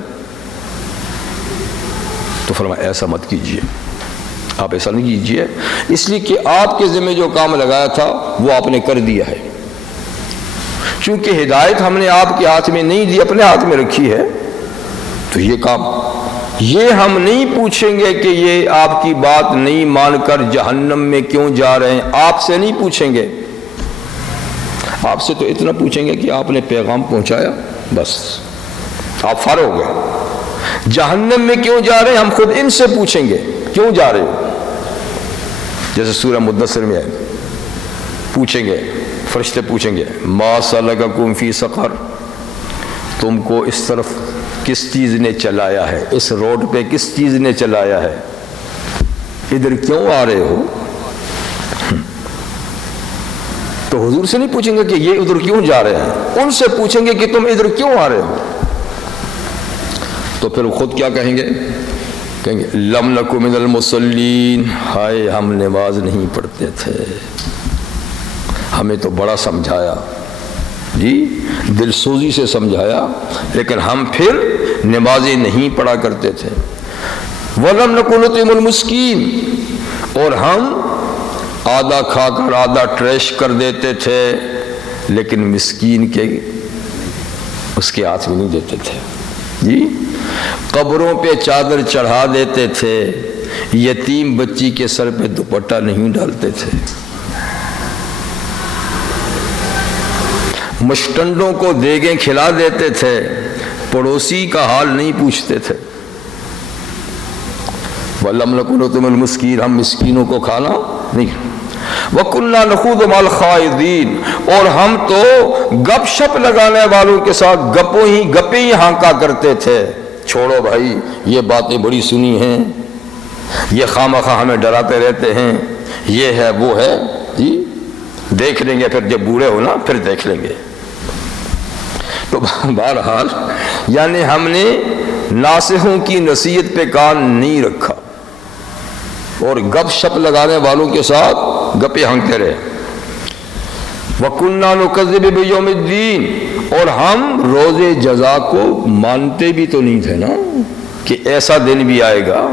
تو فرمایا ایسا مت کیجیے، آپ ایسا نہیں کیجیے، اس لیے کہ آپ کے ذمہ جو کام لگایا تھا وہ آپ نے کر دیا ہے، چونکہ ہدایت ہم نے آپ کے ہاتھ میں نہیں دی، اپنے ہاتھ میں رکھی ہے، تو یہ کام یہ ہم نہیں پوچھیں گے کہ یہ آپ کی بات نہیں مان کر جہنم میں کیوں جا رہے ہیں، آپ سے نہیں پوچھیں گے، آپ سے تو اتنا پوچھیں گے کہ آپ نے پیغام پہنچایا، بس آپ فارغ ہو گئے۔ جہنم میں کیوں جا رہے ہیں ہم خود ان سے پوچھیں گے، کیوں جا رہے ہو؟ جیسے سورہ مدثر میں ہے، پوچھیں گے، فرشتے پوچھیں گے ما سلککم فی سقر، تم کو اس طرف کس چیز نے چلایا ہے، اس روڈ پہ کس چیز نے چلایا ہے، ادھر کیوں آ رہے ہو؟ تو حضور سے نہیں پوچھیں گے کہ یہ ادھر کیوں جا رہے ہیں، ان سے پوچھیں گے کہ تم ادھر کیوں آ رہے ہو؟ تو پھر خود کیا کہیں گے؟ کہیں گے لم نک من المصلین، ہائے ہم نماز نہیں پڑھتے تھے، ہمیں تو بڑا سمجھایا جی، دل سوزی سے سمجھایا، لیکن ہم پھر نمازیں نہیں پڑھا کرتے تھے۔ وَلَمْ نَكُ نُطْعِمُ الْمِسْكِينَ، اور ہم آدھا کھا کر آدھا ٹریش کر دیتے تھے، لیکن مسکین کے اس کے ہاتھ میں نہیں دیتے تھے جی، قبروں پہ چادر چڑھا دیتے تھے، یتیم بچی کے سر پہ دوپٹہ نہیں ڈالتے تھے، مشٹنڈوں کو دیگیں کھلا دیتے تھے، پڑوسی کا حال نہیں پوچھتے تھے۔ وَلَمْ نَكُ نُطْعِمُ الْمِسْكِينَ، ہم مسکینوں کو کھانا نہیں۔ وَكُنَّا نَخُوضُ مَعَ الْخَائِضِينَ، اور ہم تو گپ شپ لگانے والوں کے ساتھ گپیں ہی ہانکا کرتے تھے، چھوڑو بھائی یہ باتیں بڑی سنی ہیں، یہ خامخواہ ہمیں ڈراتے رہتے ہیں، یہ ہے وہ ہے جی، دیکھ لیں گے پھر جب بوڑھے ہونا پھر دیکھ لیں گے۔ تو بہرحال یعنی ہم نے ناصحوں کی نصیحت پہ کان نہیں رکھا اور گپ شپ لگانے والوں کے ساتھ گپے ہانکتے رہے۔ وَكُنَّا نُكَذِّبُ بِيَوْمِ الدِّينِ، اور ہم روز جزا کو مانتے بھی تو نہیں تھے نا کہ ایسا دن بھی آئے گا،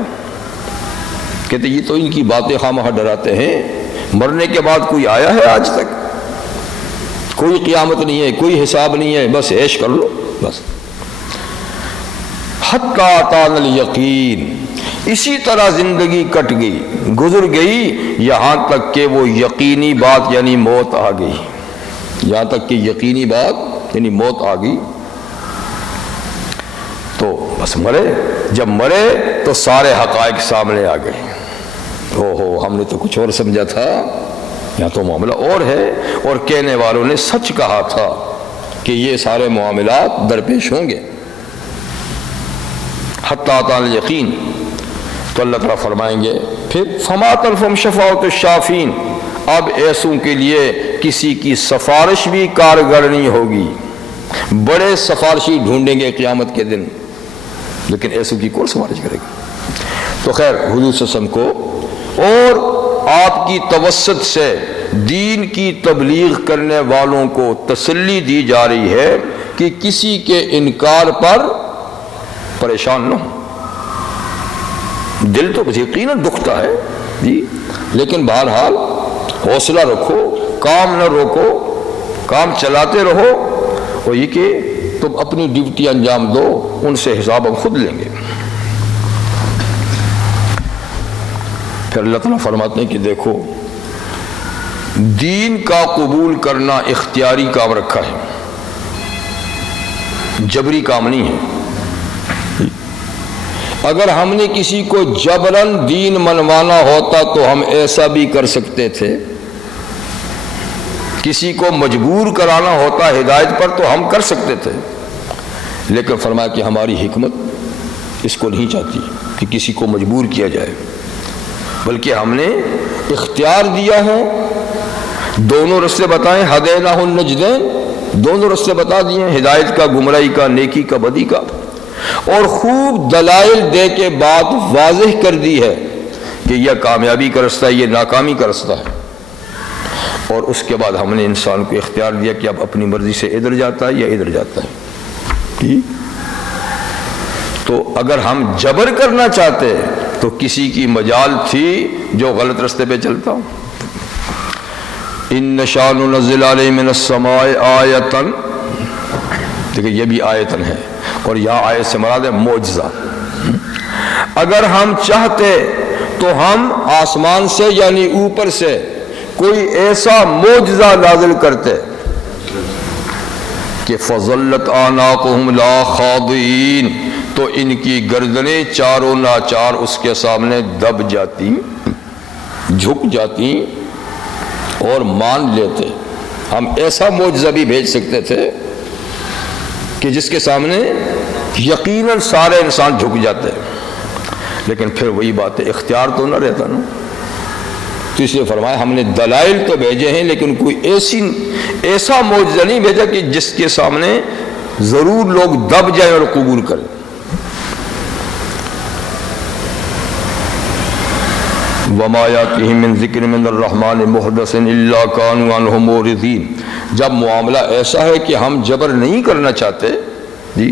کہتے یہ تو ان کی باتیں خامخواہ ڈراتے ہیں، مرنے کے بعد کوئی آیا ہے آج تک؟ کوئی قیامت نہیں ہے، کوئی حساب نہیں ہے، بس عیش کر لو بس۔ حَتَّى أَتَانَا الْيَقِينُ، اسی طرح زندگی کٹ گئی، گزر گئی، یہاں تک کہ وہ یقینی بات یعنی موت آ گئی، یہاں تک کہ یقینی بات یعنی موت آ گئی، تو بس مرے، جب مرے تو سارے حقائق سامنے آ گئے۔ اوہو ہم نے تو کچھ اور سمجھا تھا، یہاں تو معاملہ اور ہے، اور کہنے والوں نے سچ کہا تھا کہ یہ سارے معاملات درپیش ہوں گے۔ حتی أتانا الیقین، تو اللہ تعالیٰ فرمائیں گے پھر فما تنفعهم شفاعۃ الشافعین، اب ایسوں کے لیے کسی کی سفارش بھی کارگر نہیں ہوگی، بڑے سفارشی ڈھونڈیں گے قیامت کے دن، لیکن ایسوں کی کون سفارش کرے گا؟ تو خیر حضور صلی اللہ علیہ وسلم کو اور آپ کی توسط سے دین کی تبلیغ کرنے والوں کو تسلی دی جا رہی ہے کہ کسی کے انکار پر پریشان نہ ہو، دل تو یقیناً دکھتا ہے جی، لیکن بہرحال حوصلہ رکھو، کام نہ روکو، کام چلاتے رہو، اور یہ کہ تم اپنی ڈیوٹی انجام دو، ان سے حساب ہم خود لیں گے۔ پھر اللہ تعالیٰ فرماتے ہیں کہ دیکھو دین کا قبول کرنا اختیاری کام رکھا ہے، جبری کام نہیں ہے۔ اگر ہم نے کسی کو جبراً دین منوانا ہوتا تو ہم ایسا بھی کر سکتے تھے، کسی کو مجبور کرانا ہوتا ہدایت پر تو ہم کر سکتے تھے، لیکن فرمایا کہ ہماری حکمت اس کو نہیں چاہتی کہ کسی کو مجبور کیا جائے، بلکہ ہم نے اختیار دیا ہے، دونوں رستے بتائیں، ہدیناہ النجدین، دونوں رستے بتا دیے ہیں، ہدایت کا، گمراہی کا، نیکی کا، بدی کا، اور خوب دلائل دے کے بات واضح کر دی ہے کہ یہ کامیابی کا رستہ ہے، یہ ناکامی کا رستہ ہے۔ اور اس کے بعد ہم نے انسان کو اختیار دیا کہ اب اپنی مرضی سے ادھر جاتا ہے یا ادھر جاتا ہے. تو اگر ہم جبر کرنا چاہتے تو کسی کی مجال تھی جو غلط رستے پہ چلتا ہوں. ان نشاء ننزل علیہم من السماء آیۃ، دیکھیں یہ بھی آیتن ہے، اور یہاں آیت سے مراد ہے معجزہ. اگر ہم چاہتے تو ہم آسمان سے یعنی اوپر سے کوئی ایسا معجزہ نازل کرتے کہ فظلت اعناقہم لا خاضعین، تو ان کی گردنیں چاروں ناچار اس کے سامنے دب جاتی، جھک جاتی اور مان لیتے. ہم ایسا معجزہ بھی بھیج سکتے تھے کہ جس کے سامنے یقیناً سارے انسان جھک جاتے، لیکن پھر وہی بات ہے، اختیار تو نہ رہتا نا. تو اس لیے فرمایا ہم نے دلائل تو بھیجے ہیں لیکن کوئی ایسا معجزہ نہیں بھیجا کہ جس کے سامنے ضرور لوگ دب جائیں اور قبول کریں. وما یاتیہم من ذکر من الرحمن محدث الا کانوا عنہ معرضین. جب معاملہ ایسا ہے کہ ہم جبر نہیں کرنا چاہتے جی،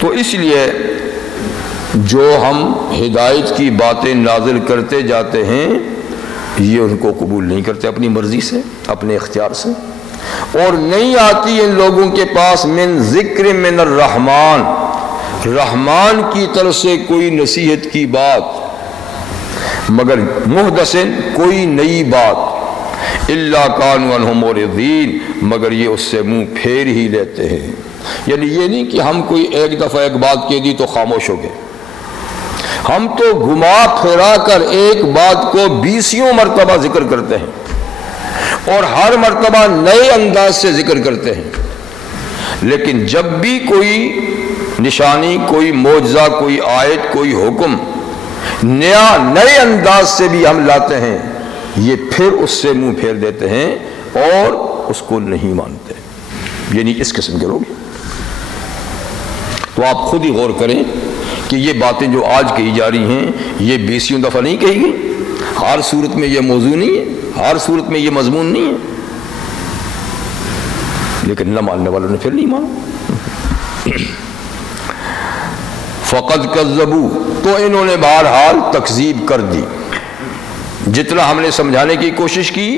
تو اس لیے جو ہم ہدایت کی باتیں نازل کرتے جاتے ہیں یہ ان کو قبول نہیں کرتے اپنی مرضی سے، اپنے اختیار سے. اور نہیں آتی ان لوگوں کے پاس من ذکر من الرحمن، رحمان کی طرف سے کوئی نصیحت کی بات، مگر محدثن کوئی نئی بات، الا کانوا عنہ معرضین، مگر یہ اس سے منہ پھیر ہی لیتے ہیں. یعنی یہ نہیں کہ ہم کوئی ایک دفعہ ایک بات کہہ دی تو خاموش ہو گئے، ہم تو گھما پھرا کر ایک بات کو 20 مرتبہ ذکر کرتے ہیں اور ہر مرتبہ نئے انداز سے ذکر کرتے ہیں. لیکن جب بھی کوئی نشانی، کوئی معجزہ، کوئی آیت، کوئی حکم نئے انداز سے بھی ہم لاتے ہیں، یہ پھر اس سے منہ پھیر دیتے ہیں اور اس کو نہیں مانتے. یعنی اس قسم کے لوگ. تو آپ خود ہی غور کریں کہ یہ باتیں جو آج کہی جا رہی ہیں یہ 20 دفعہ نہیں کہی گئی. ہر صورت میں یہ موضوع نہیں ہے، ہر صورت میں یہ مضمون نہیں ہے، لیکن نہ ماننے والوں نے پھر نہیں مانا. فقد کذبوا، تو انہوں نے بہرحال تکذیب کر دی. جتنا ہم نے سمجھانے کی کوشش کی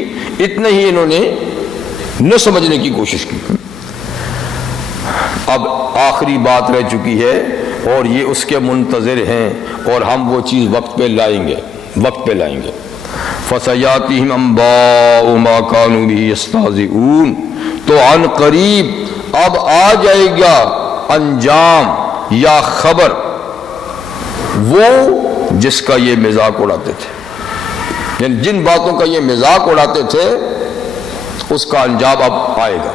اتنا ہی انہوں نے نہ سمجھنے کی کوشش کی. اب آخری بات رہ چکی ہے اور یہ اس کے منتظر ہیں اور ہم وہ چیز وقت پہ لائیں گے. فَسَيَأْتِيهِمْ أَنْبَاءُ مَا كَانُوا بِهِ يَسْتَهْزِئُونَ، تو عن قریب اب آ جائے گا انجام یا خبر وہ جس کا یہ مذاق اڑاتے تھے. یعنی جن باتوں کا یہ مذاق اڑاتے تھے اس کا انجام اب آئے گا.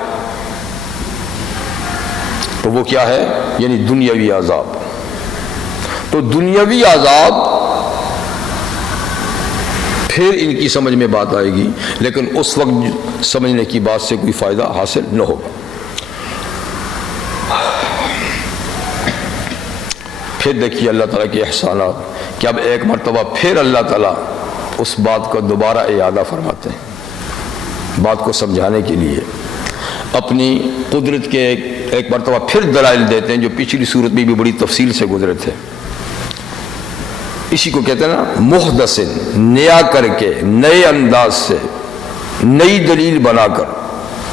تو وہ کیا ہے؟ یعنی دنیاوی عذاب. تو دنیاوی عذاب پھر ان کی سمجھ میں بات آئے گی، لیکن اس وقت سمجھنے کی بات سے کوئی فائدہ حاصل نہ ہوگا. پھر دیکھیے اللہ تعالیٰ کے احسانات کہ اب ایک مرتبہ پھر اللہ تعالیٰ اس بات کو دوبارہ اعادہ فرماتے ہیں، بات کو سمجھانے کے لیے اپنی قدرت کے ایک مرتبہ پھر دلائل دیتے ہیں جو پچھلی صورت میں بھی بڑی تفصیل سے گزرے تھے. اسی کو کہتے ہیں نا محدثن، نیا کر کے، نئے انداز سے، نئی دلیل بنا کر.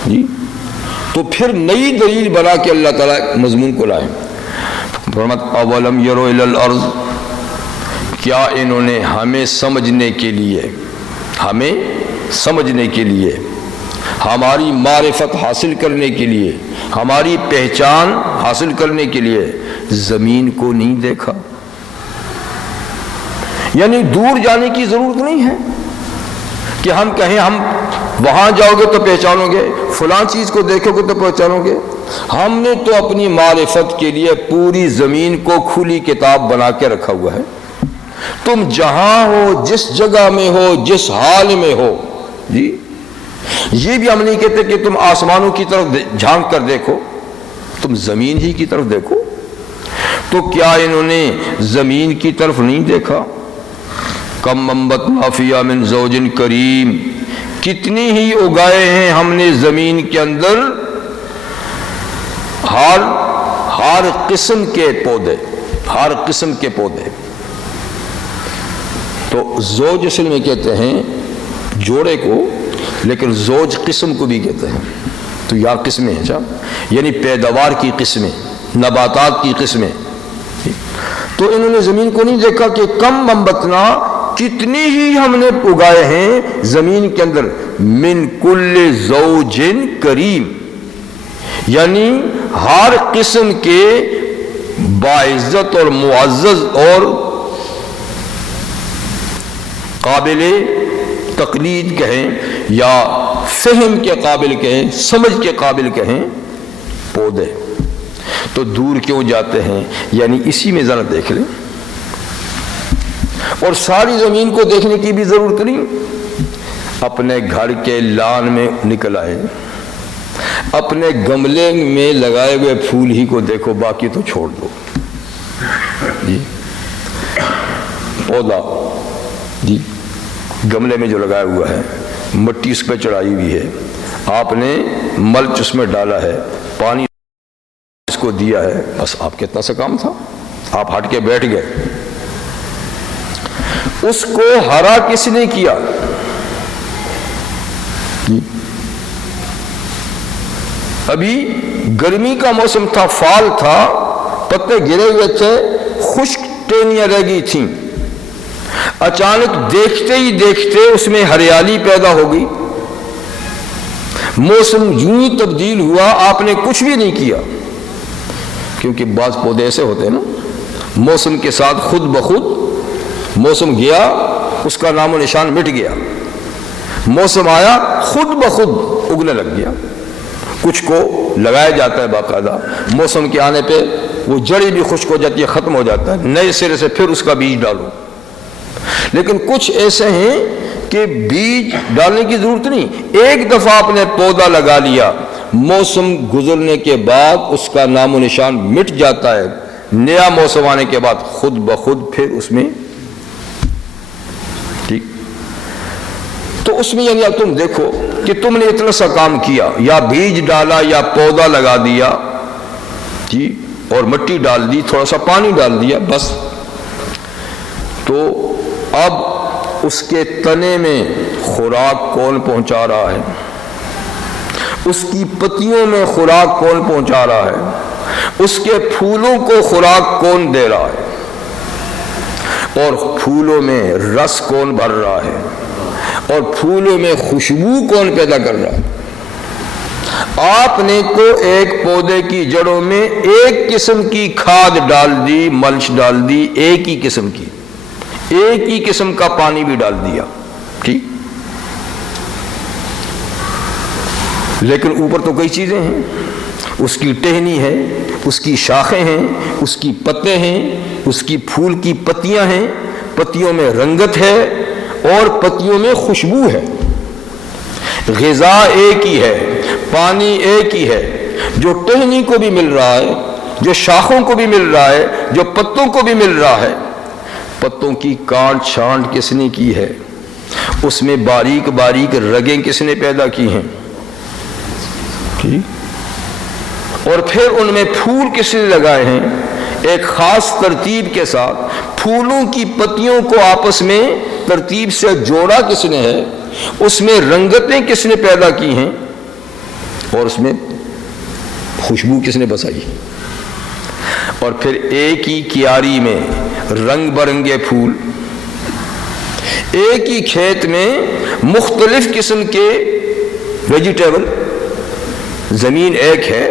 جی تو پھر نئی دلیل بنا کے اللہ تعالیٰ مضمون کو لائیں. اولم یرو الی الارض، کیا انہوں نے ہمیں سمجھنے کے لیے، ہماری معرفت حاصل کرنے کے لیے، ہماری پہچان حاصل کرنے کے لیے زمین کو نہیں دیکھا؟ یعنی دور جانے کی ضرورت نہیں ہے کہ ہم کہیں ہم وہاں جاؤ گے تو پہچانو گے، فلاں چیز کو دیکھو گے تو پہچانو گے. ہم نے تو اپنی معرفت کے لیے پوری زمین کو کھلی کتاب بنا کے رکھا ہوا ہے. تم جہاں ہو، جس جگہ میں ہو، جس حال میں ہو، جی یہ بھی ہم نہیں کہتے کہ تم آسمانوں کی طرف جھانک کر دیکھو، تم زمین ہی کی طرف دیکھو. تو کیا انہوں نے زمین کی طرف نہیں دیکھا؟ کم انبتنا فیہا من زوج کریم، کتنی ہی اگائے ہیں ہم نے زمین کے اندر ہر قسم کے پودے، ہر قسم کے پودے۔ تو زوج اصل میں کہتے ہیں جوڑے کو، لیکن زوج قسم کو بھی کہتے ہیں۔ تو یا قسمیں ہیں جا، یعنی پیداوار کی قسمیں، نباتات کی قسمیں۔ تو انہوں نے زمین کو نہیں دیکھا کہ کم منبتنا، کتنی ہی ہم نے اگائے ہیں زمین کے اندر، من کل زوج کریم، یعنی ہر قسم کے باعزت اور معزز اور قابل تقلید کہیں یا فہم کے قابل کہیں، سمجھ کے قابل کہیں پودے۔ تو دور کیوں جاتے ہیں؟ یعنی اسی میں ذرا دیکھ لیں، اور ساری زمین کو دیکھنے کی بھی ضرورت نہیں، اپنے گھر کے لان میں نکل آئے، اپنے گملے میں لگائے ہوئے پھول ہی کو دیکھو، باقی تو چھوڑ دو جی۔ پودا جی گملے میں جو لگایا ہوا ہے، مٹی اس پہ چڑھائی ہوئی ہے، آپ نے ملچ اس میں ڈالا ہے، پانی اس کو دیا ہے، بس آپ کے اتنا سا کام تھا، آپ ہٹ کے بیٹھ گئے۔ اس کو ہرا کس نے کیا؟ ابھی گرمی کا موسم تھا، فال تھا، پتے گرے ہوئے تھے، خشک ٹہنیاں رہ گئی تھیں، اچانک دیکھتے ہی دیکھتے اس میں ہریالی پیدا ہو گئی، موسم یوں ہی تبدیل ہوا، آپ نے کچھ بھی نہیں کیا، کیونکہ بعض پودے ایسے ہوتے ہیں نا، موسم کے ساتھ خود بخود موسم گیا، اس کا نام و نشان مٹ گیا، موسم آیا خود بخود اگنے لگ گیا۔ کچھ کو لگایا جاتا ہے باقاعدہ، موسم کے آنے پہ وہ جڑی بھی خشک ہو جاتی ہے، ختم ہو جاتا ہے، نئے سرے سے پھر اس کا بیج ڈالو۔ لیکن کچھ ایسے ہیں کہ بیج ڈالنے کی ضرورت نہیں، ایک دفعہ آپ نے پودا لگا لیا، موسم گزرنے کے بعد اس کا نام و نشان مٹ جاتا ہے، نیا موسم آنے کے بعد خود بخود پھر اس میں ٹھیک۔ تو اس میں یعنی اب تم دیکھو کہ تم نے اتنا سا کام کیا، یا بیج ڈالا یا پودا لگا دیا جی، اور مٹی ڈال دی، تھوڑا سا پانی ڈال دیا، بس۔ تو اب اس کے تنے میں خوراک کون پہنچا رہا ہے؟ اس کی پتیوں میں خوراک کون پہنچا رہا ہے؟ اس کے پھولوں کو خوراک کون دے رہا ہے؟ اور پھولوں میں رس کون بھر رہا ہے؟ اور پھولوں میں خوشبو کون پیدا کر رہا ہے؟ آپ نے تو ایک پودے کی جڑوں میں ایک قسم کی کھاد ڈال دی، ملچ ڈال دی، ایک ہی قسم کی، ایک ہی قسم کا پانی بھی ڈال دیا، ٹھیک، لیکن اوپر تو کئی چیزیں ہیں، اس کی ٹہنی ہے، اس کی شاخیں ہیں، اس کی پتے ہیں، اس کی پھول کی پتیاں ہیں، پتیوں میں رنگت ہے اور پتیوں میں خوشبو ہے، غذا ایک ہی ہے، پانی ایک ہی ہے، جو ٹہنی کو بھی مل رہا ہے، جو شاخوں کو بھی مل رہا ہے، جو پتوں کو بھی مل رہا ہے۔ پتوں کی کانٹ چھانٹ کس نے کی ہے؟ اس میں باریک باریک رگیں کس نے پیدا کی ہیں؟ ٹھیک، اور پھر ان میں پھول کس نے لگائے ہیں؟ ایک خاص ترتیب کے ساتھ پھولوں کی پتیوں کو آپس میں ترتیب سے جوڑا کس نے ہے؟ اس میں رنگتیں کس نے پیدا کی ہیں؟ اور اس میں خوشبو کس نے بسائی؟ اور پھر ایک ہی کیاری میں رنگ برنگے پھول، ایک ہی کھیت میں مختلف قسم کے ویجیٹیبل، زمین ایک ہے،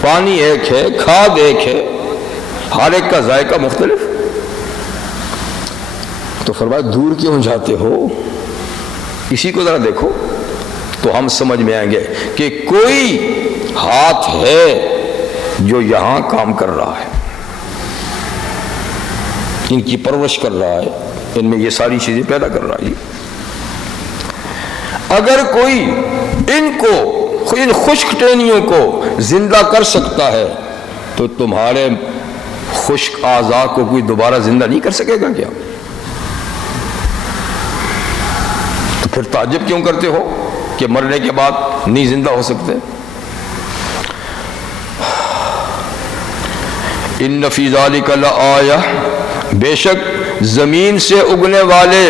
پانی ایک ہے، کھاد ایک ہے، ہر ایک کا ذائقہ مختلف۔ تو فرمایا دور کیوں جاتے ہو؟ اسی کو ذرا دیکھو تو ہم سمجھ میں آئیں گے کہ کوئی ہاتھ ہے جو یہاں کام کر رہا ہے، ان کی پرورش کر رہا ہے، ان میں یہ ساری چیزیں پیدا کر رہا ہے۔ اگر کوئی ان خشک ٹہنیوں کو زندہ کر سکتا ہے تو تمہارے خشک اعضاء کو کوئی دوبارہ زندہ نہیں کر سکے گا کیا؟ تو پھر تعجب کیوں کرتے ہو کہ مرنے کے بعد نہیں زندہ ہو سکتے؟ ان فی ذالک لآیہ، بے شک زمین سے اگنے والے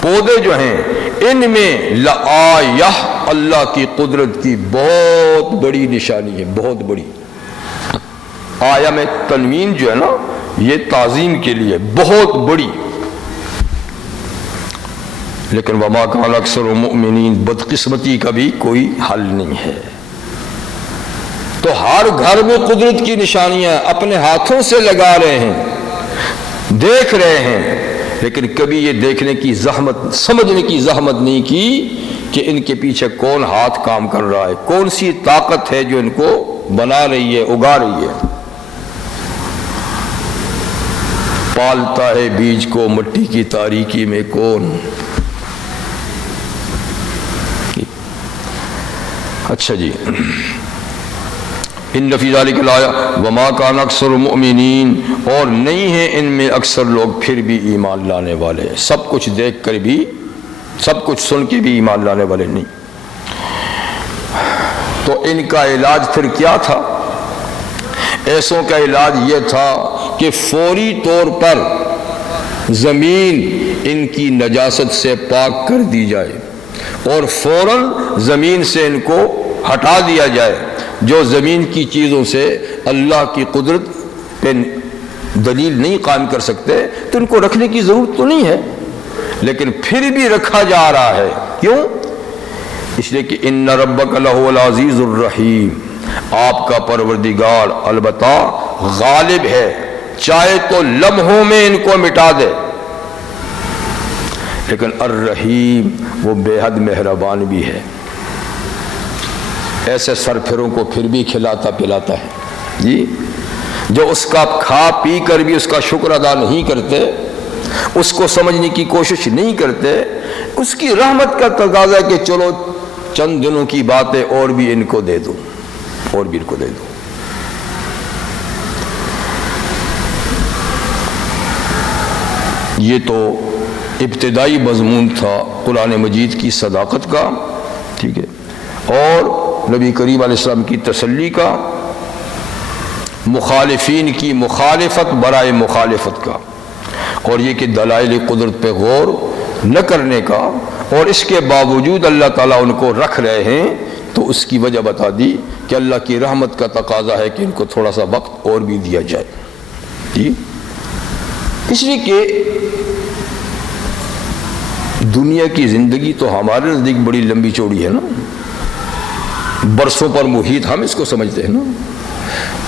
پودے جو ہیں ان میں لآیہ، اللہ کی قدرت کی بہت بڑی نشانی ہے، بہت بڑی۔ آیا میں تنوین جو ہے نا یہ تعظیم کے لیے، بہت بڑی۔ لیکن وما کان اکثر المؤمنین، بدقسمتی کا بھی کوئی حل نہیں ہے۔ تو ہر گھر میں قدرت کی نشانیاں اپنے ہاتھوں سے لگا رہے ہیں، دیکھ رہے ہیں، لیکن کبھی یہ دیکھنے کی زحمت، سمجھنے کی زحمت نہیں کی کہ ان کے پیچھے کون ہاتھ کام کر رہا ہے، کون سی طاقت ہے جو ان کو بنا رہی ہے، اگا رہی ہے۔ پالتا ہے بیج کو مٹی کی تاریکی میں کون؟ اچھا جی، ان فی ذالک لآیہ وما کان اکثر المؤمنین، اور نہیں ہیں ان میں اکثر لوگ پھر بھی ایمان لانے والے، سب کچھ دیکھ کر بھی، سب کچھ سن کے بھی ایمان لانے والے نہیں۔ تو ان کا علاج پھر کیا تھا؟ ایسوں کا علاج یہ تھا کہ فوری طور پر زمین ان کی نجاست سے پاک کر دی جائے اور فوراً زمین سے ان کو ہٹا دیا جائے۔ جو زمین کی چیزوں سے اللہ کی قدرت پہ دلیل نہیں قائم کر سکتے تو ان کو رکھنے کی ضرورت تو نہیں ہے، لیکن پھر بھی رکھا جا رہا ہے۔ کیوں؟ اس لیے کہ ان ربک لہو العزیز الرحیم، آپ کا پروردگار البتہ غالب ہے، چاہے تو لمحوں میں ان کو مٹا دے، لیکن الرحیم وہ بے حد مہربان بھی ہے، ایسے سرپھروں کو پھر بھی کھلاتا پلاتا ہے جی، جو اس کا کھا پی کر بھی اس کا شکر ادا نہیں کرتے، اس کو سمجھنے کی کوشش نہیں کرتے۔ اس کی رحمت کا تقاضا ہے کہ چلو چند دنوں کی باتیں اور بھی ان کو دے دو، اور بھی ان کو دے دو۔ یہ تو ابتدائی مضمون تھا قرآن مجید کی صداقت کا، ٹھیک ہے، اور نبی کریم علیہ السلام کی تسلی کا، مخالفین کی مخالفت برائے مخالفت کا، اور یہ کہ دلائل قدرت پہ غور نہ کرنے کا، اور اس کے باوجود اللہ تعالیٰ ان کو رکھ رہے ہیں، تو اس کی وجہ بتا دی کہ اللہ کی رحمت کا تقاضا ہے کہ ان کو تھوڑا سا وقت اور بھی دیا جائے جی، اس لیے کہ دنیا کی زندگی تو ہمارے نزدیک بڑی لمبی چوڑی ہے نا، برسوں پر محیط ہم اس کو سمجھتے ہیں نا،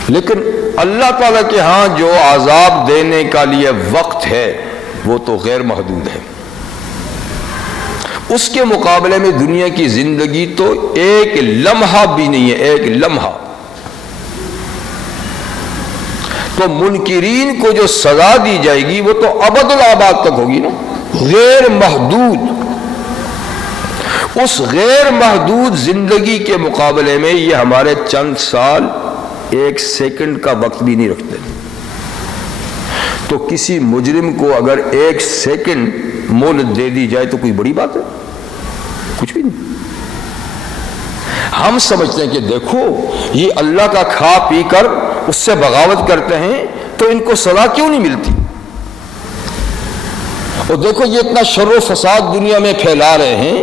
لیکن اللہ تعالیٰ کے ہاں جو عذاب دینے کا لیے وقت ہے وہ تو غیر محدود ہے۔ اس کے مقابلے میں دنیا کی زندگی تو ایک لمحہ بھی نہیں ہے، ایک لمحہ۔ تو منکرین کو جو سزا دی جائے گی وہ تو ابد الآباد تک ہوگی نا، غیر محدود۔ اس غیر محدود زندگی کے مقابلے میں یہ ہمارے چند سال، ایک سیکنڈ کا وقت بھی نہیں رکھتے۔ تو کسی مجرم کو اگر ایک سیکنڈ مہلت دے دی جائے تو کوئی بڑی بات ہے؟ کچھ بھی نہیں۔ ہم سمجھتے ہیں کہ دیکھو یہ اللہ کا کھا پی کر اس سے بغاوت کرتے ہیں تو ان کو سزا کیوں نہیں ملتی، اور دیکھو یہ اتنا شر و فساد دنیا میں پھیلا رہے ہیں،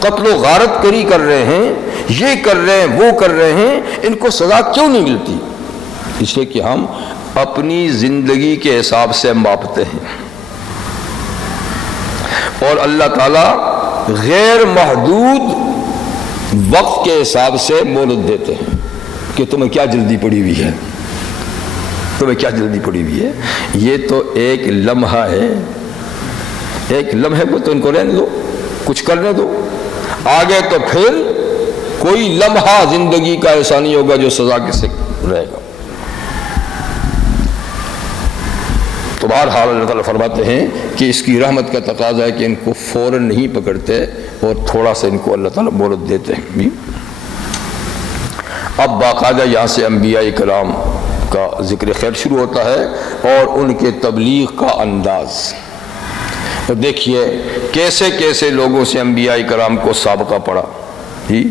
قتل و غارت کری کر رہے ہیں، یہ کر رہے ہیں، وہ کر رہے ہیں، ان کو سزا کیوں نہیں ملتی؟ اس لیے کہ ہم اپنی زندگی کے حساب سے ماپتے ہیں، اور اللہ تعالیٰ غیر محدود وقت کے حساب سے مہلت دیتے ہیں کہ تمہیں کیا جلدی پڑی ہوئی ہے، تمہیں کیا جلدی پڑی ہوئی ہے۔ یہ تو ایک لمحہ ہے، ایک لمحے کو تو ان کو رہنے دو، کچھ کرنے دو، آگے تو پھر کوئی لمحہ زندگی کا ایسا نہیں ہوگا جو سزا کے سے رہے گا۔ تو بہرحال اللہ تعالیٰ فرماتے ہیں کہ اس کی رحمت کا تقاضا ہے کہ ان کو فوراً نہیں پکڑتے اور تھوڑا سا ان کو اللہ تعالیٰ مہلت دیتے ہیں۔ اب باقاعدہ یہاں سے انبیاء کرام کا ذکر خیر شروع ہوتا ہے اور ان کے تبلیغ کا انداز، تو دیکھیے کیسے کیسے لوگوں سے انبیاء کرام کو سابقہ پڑا جی،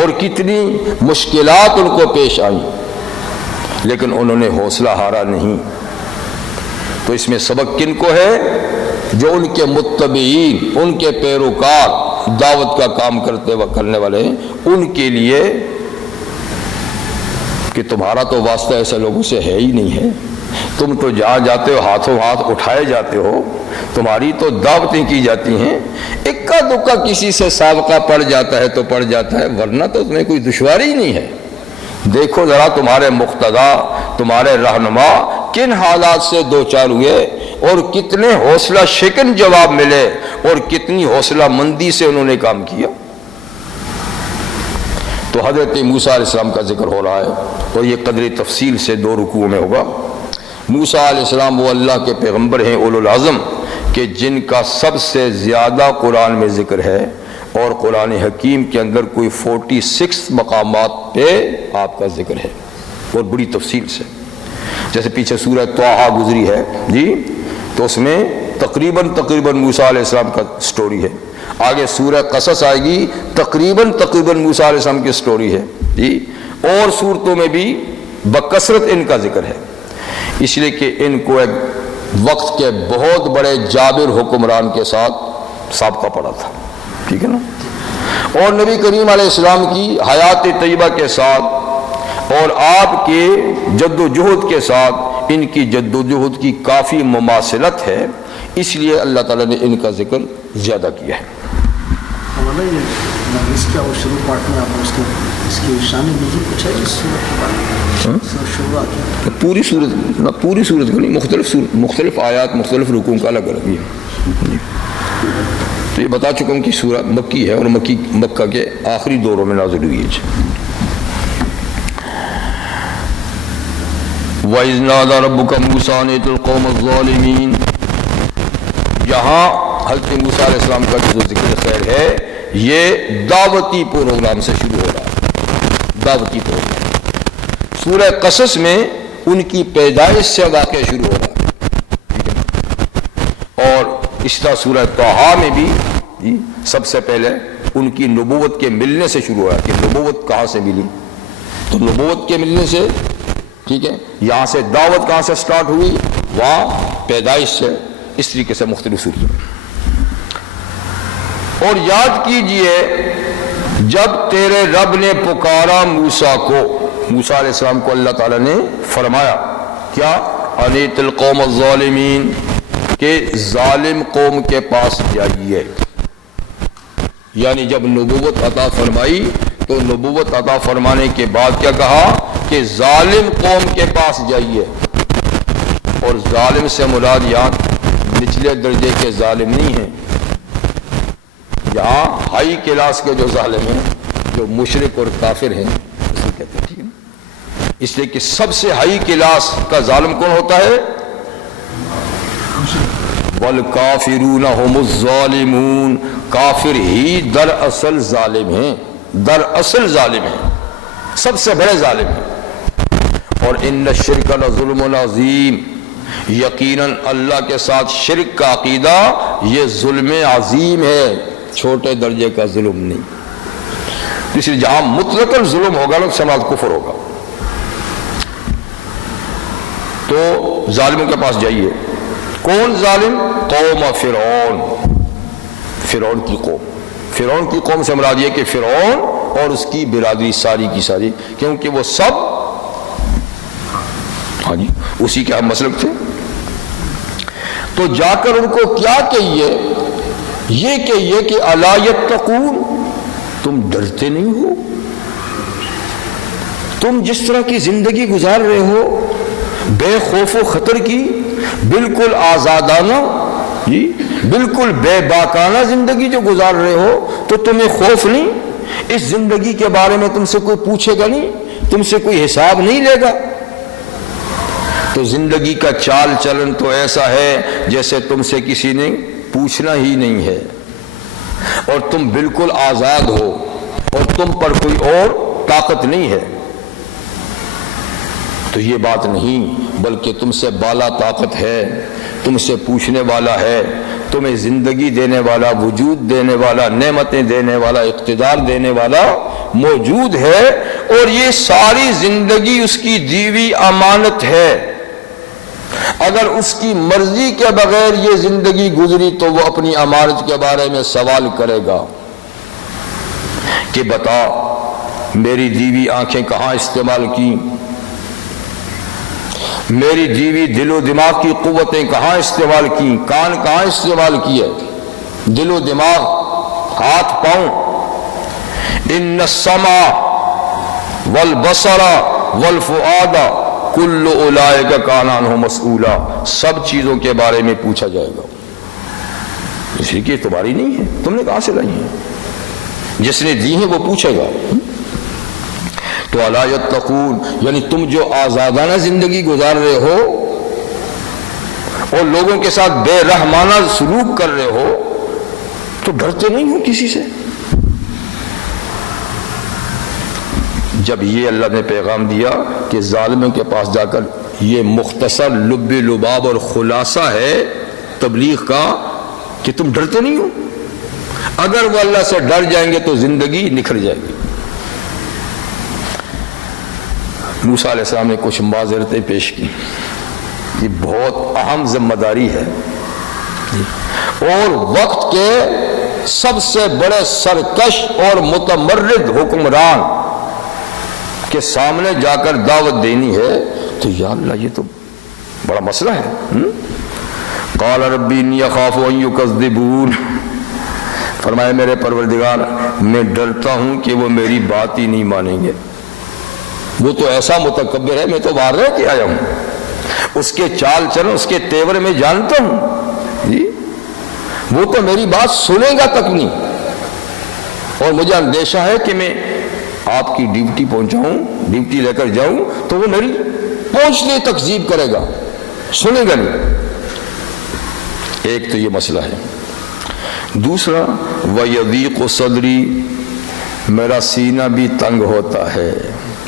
اور کتنی مشکلات ان کو پیش آئیں، لیکن انہوں نے حوصلہ ہارا نہیں۔ تو اس میں سبق کن کو ہے؟ جو ان کے متبعین، ان کے پیروکار، دعوت کا کام کرنے والے ہیں، ان کے لیے کہ تمہارا تو واسطہ ایسے لوگوں سے ہے ہی نہیں ہے، تم تو جہاں جاتے ہو ہاتھوں ہاتھ اٹھائے جاتے ہو، تمہاری تو دعوتیں کی جاتی ہیں، اکا دکا کسی سے سابقہ پڑ جاتا ہے تو پڑ جاتا ہے، ورنہ تو تمہیں کوئی دشواری ہی نہیں ہے۔ دیکھو ذرا تمہارے مقتدا، تمہارے رہنما کن حالات سے دوچار ہوئے اور کتنے حوصلہ شکن جواب ملے اور کتنی حوصلہ مندی سے انہوں نے کام کیا۔ تو حضرت موسیٰ علیہ السلام کا ذکر ہو رہا ہے، اور یہ قدر تفصیل سے 2 رکوع میں ہوگا۔ موسیٰ علیہ السلام وہ اللہ کے پیغمبر ہیں اولو العزم کہ جن کا سب سے زیادہ قرآن میں ذکر ہے، اور قرآن حکیم کے اندر کوئی 46 مقامات پہ آپ کا ذکر ہے، اور بڑی تفصیل سے۔ جیسے پیچھے سورہ طٰہٰ گزری ہے جی، تو اس میں تقریباً موسیٰ علیہ السلام کا سٹوری ہے۔ آگے سورہ قصص آئے گی، تقریباً موسیٰ علیہ السلام کی سٹوری ہے جی، اور صورتوں میں بھی بکثرت ان کا ذکر ہے، اس لیے کہ ان کو ایک وقت کے بہت بڑے جابر حکمران کے ساتھ سابقہ پڑا تھا، ٹھیک ہے نا۔ اور نبی کریم علیہ السلام کی حیات طیبہ کے ساتھ اور آپ کے جد و جہد کے ساتھ ان کی جد و جہد کی کافی مماثلت ہے، اس لیے اللہ تعالیٰ نے ان کا ذکر زیادہ کیا ہے۔ اس کا وہ شروع پارٹ میں آپ اس کی شان نزول کچھ ہے اس صورت کے بارے میں؟ شروعات پوری صورت کا نہیں، مختلف آیات مختلف رکوع کا الگ الگ ہے۔ تو یہ بتا چکا ہوں کہ سورہ مکی ہے، اور مکہ کے آخری دوروں میں نازل ہوئی ہے۔ وَإِذْ نَادَىٰ رَبُّكَ مُوسَىٰ أَنِ ائْتِ الْقَوْمَ الظَّالِمِينَ، یہاں حضرت موسیٰ علیہ السلام کا جو ذکر خیر ہے، یہ دعوتی پروگرام سے شروع ہو رہا ہے، دعوتی پروگرام۔ سورہ قصص میں ان کی پیدائش سے واقعہ شروع ہو رہا ہے، اور اس طرح سورہ طٰہٰ میں بھی سب سے پہلے ان کی نبوت کے ملنے سے شروع ہوا کہ نبوت کہاں سے ملی، تو نبوت کے ملنے سے، ٹھیک ہے، یہاں سے دعوت کہاں سے سٹارٹ ہوئی، وہاں پیدائش سے، اس طریقے سے مختلف صورتوں۔ اور یاد کیجئے جب تیرے رب نے پکارا موسیٰ کو، موسیٰ علیہ السلام کو اللہ تعالیٰ نے فرمایا کیا؟ انیت القوم الظالمین، کہ ظالم قوم کے پاس جائیے، یعنی جب نبوت عطا فرمائی تو نبوت عطا فرمانے کے بعد کیا کہا کہ ظالم قوم کے پاس جائیے، اور ظالم سے مراد یہاں نچلے درجے کے ظالم نہیں ہیں، یہاں ہائی کلاس کے جو ظالم ہیں، جو مشرک اور کافر ہیں، اس کو کہتے ہیں، ٹھیک ہے، اس لیے کہ سب سے ہائی کلاس کا ظالم کون ہوتا ہے؟ والکافرون هم الظالمون، کافر ہی دراصل ظالم ہیں، دراصل ظالم ہیں، سب سے بڑے ظالم ہیں۔ اور ان الشرک لظلم عظیم، یقیناً اللہ کے ساتھ شرک کا عقیدہ یہ ظلم عظیم ہے، چھوٹے درجے کا ظلم نہیں، اس لیے جہاں مطلقاً ظلم ہوگا نا سماعت کفر ہوگا۔ تو ظالموں کے پاس جائیے، کون ظالم؟ قوم فرعون، فرعون کی قوم، فرعون کی قوم سے مراد یہ کہ فرعون اور اس کی برادری ساری کی ساری، کیونکہ وہ سب ہاں جی اسی کے ہم مسلک تھے۔ تو جا کر ان کو کیا کہیے؟ یہ کہیے کہ الا یتقون، تم ڈرتے نہیں ہو؟ تم جس طرح کی زندگی گزار رہے ہو، بے خوف و خطر کی، بالکل آزادانہ جی، بالکل بے باکانہ زندگی جو گزار رہے ہو، تو تمہیں خوف نہیں؟ اس زندگی کے بارے میں تم سے کوئی پوچھے گا نہیں، تم سے کوئی حساب نہیں لے گا؟ تو زندگی کا چال چلن تو ایسا ہے جیسے تم سے کسی نے پوچھنا ہی نہیں ہے، اور تم بالکل آزاد ہو، اور تم پر کوئی اور طاقت نہیں ہے۔ تو یہ بات نہیں، بلکہ تم سے بالا طاقت ہے، تم سے پوچھنے والا ہے، تمہیں زندگی دینے والا، وجود دینے والا، نعمتیں دینے والا، اقتدار دینے والا موجود ہے، اور یہ ساری زندگی اس کی دیوی امانت ہے۔ اگر اس کی مرضی کے بغیر یہ زندگی گزری تو وہ اپنی امانت کے بارے میں سوال کرے گا کہ بتا میری دیوی آنکھیں کہاں استعمال کی، میری دیوی دل و دماغ کی قوتیں کہاں استعمال کی، کان کہاں استعمال کیے، دل و دماغ، ہاتھ پاؤں۔ ان السمع والبصر والفؤاد کل اولئک کان عنہ مسئولا، سب چیزوں کے بارے میں پوچھا جائے گا۔ اس لیے کہ تمہاری نہیں ہے، تم نے کہاں سے لائی ہے، جس نے دی ہے وہ پوچھے گا۔ تو الا یتقون، یعنی تم جو آزادانہ زندگی گزار رہے ہو اور لوگوں کے ساتھ بے رحمانہ سلوک کر رہے ہو تو ڈرتے نہیں ہو کسی سے؟ جب یہ اللہ نے پیغام دیا کہ ظالموں کے پاس جا کر، یہ مختصر لب لباب اور خلاصہ ہے تبلیغ کا کہ تم ڈرتے نہیں ہو، اگر وہ اللہ سے ڈر جائیں گے تو زندگی نکھر جائے گی۔ موسیٰ علیہ السلام نے کچھ معذرتیں پیش کی، یہ بہت اہم ذمہ داری ہے، اور وقت کے سب سے بڑے سرکش اور متمرد حکمران کے سامنے جا کر دعوت دینی ہے، تو یا اللہ یہ تو بڑا مسئلہ ہے۔ قال ربی انی اخاف ان یکذبون، فرمایا میرے پروردگار میں ڈرتا ہوں کہ وہ میری بات ہی نہیں مانیں گے، وہ تو ایسا متکبر ہے، میں تو باہر رہ کے آیا ہوں، اس کے چال چلن، اس کے تیور میں جانتا ہوں جی، وہ تو میری بات سنے گا تک نہیں، اور مجھے اندیشہ ہے کہ میں آپ کی ڈیوٹی پہنچاؤں، ڈیوٹی لے کر جاؤں تو وہ میری پہنچنے تکذیب کرے گا، سنے گا نہیں۔ ایک تو یہ مسئلہ ہے۔ دوسرا وَيَضِيقُ صَدْرِي، میرا سینہ بھی تنگ ہوتا ہے،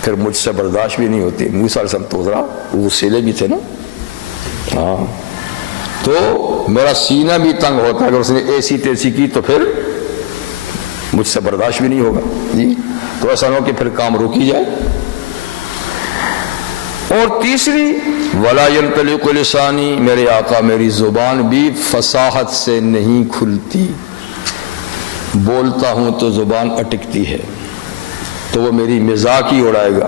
پھر مجھ سے برداشت بھی نہیں ہوتی۔ موسیٰ علیہ السلام تو ذرا غصیلے بھی تھے نا، ہاں، تو میرا سینہ بھی تنگ ہوتا ہے، اگر اس نے ایسی تیسی کی تو پھر مجھ سے برداشت بھی نہیں ہوگا جی، تو ایسا نہ ہو کہ پھر کام روکی جائے۔ اور تیسری وَلَا يَنْطَلِقُ لِسَانِي، میرے آقا میری زبان بھی فصاحت سے نہیں کھلتی، بولتا ہوں تو زبان اٹکتی ہے، تو وہ میری مزاح ہی اڑائے گا۔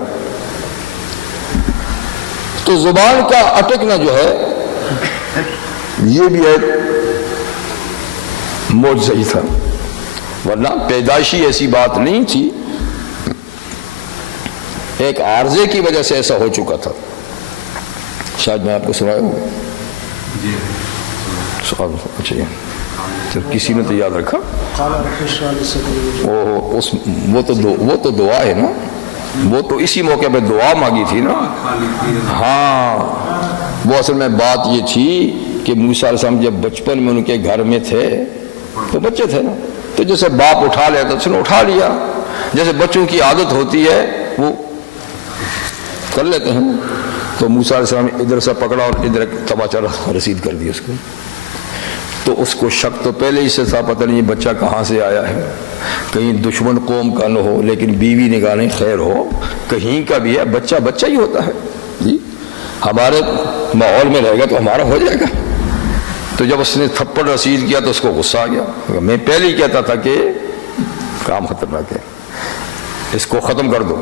تو زبان کا اٹکنا جو ہے یہ بھی ایک معجزہ ہی تھا، ورنہ پیدائشی ایسی بات نہیں تھی، ایک عارضے کی وجہ سے ایسا ہو چکا تھا۔ شاید میں آپ کو سنایا ہوں اچھا، کسی نے تو یاد رکھا، وہ تو دعا ہے نا، وہ تو اسی موقع پہ دعا مانگی تھی نا۔ ہاں، وہ اصل میں بات یہ تھی کہ موسیٰ علیہ السلام جب بچپن میں ان کے گھر میں تھے تو بچے تھے نا، تو جیسے باپ اٹھا لیتا اس نے اٹھا لیا، جیسے بچوں کی عادت ہوتی ہے وہ کر لیتے ہیں، تو موسیٰ علیہ السلام ادھر سے پکڑا اور ادھر تماچا رسید کر دیا اس کو، تو اس کو شک تو پہلے ہی سے تھا، پتہ نہیں بچہ کہاں سے آیا ہے، کہیں دشمن قوم کا نہ ہو، لیکن بیوی نگاہ نہیں خیر ہو، کہیں کا بھی ہے، بچہ بچہ ہی ہوتا ہے جی، ہمارے ماحول میں رہے گا تو ہمارا ہو جائے گا۔ تو جب اس نے تھپڑ رسید کیا تو اس کو غصہ آ گیا، میں پہلے ہی کہتا تھا کہ کام خطرناک ہے، اس کو ختم کر دو۔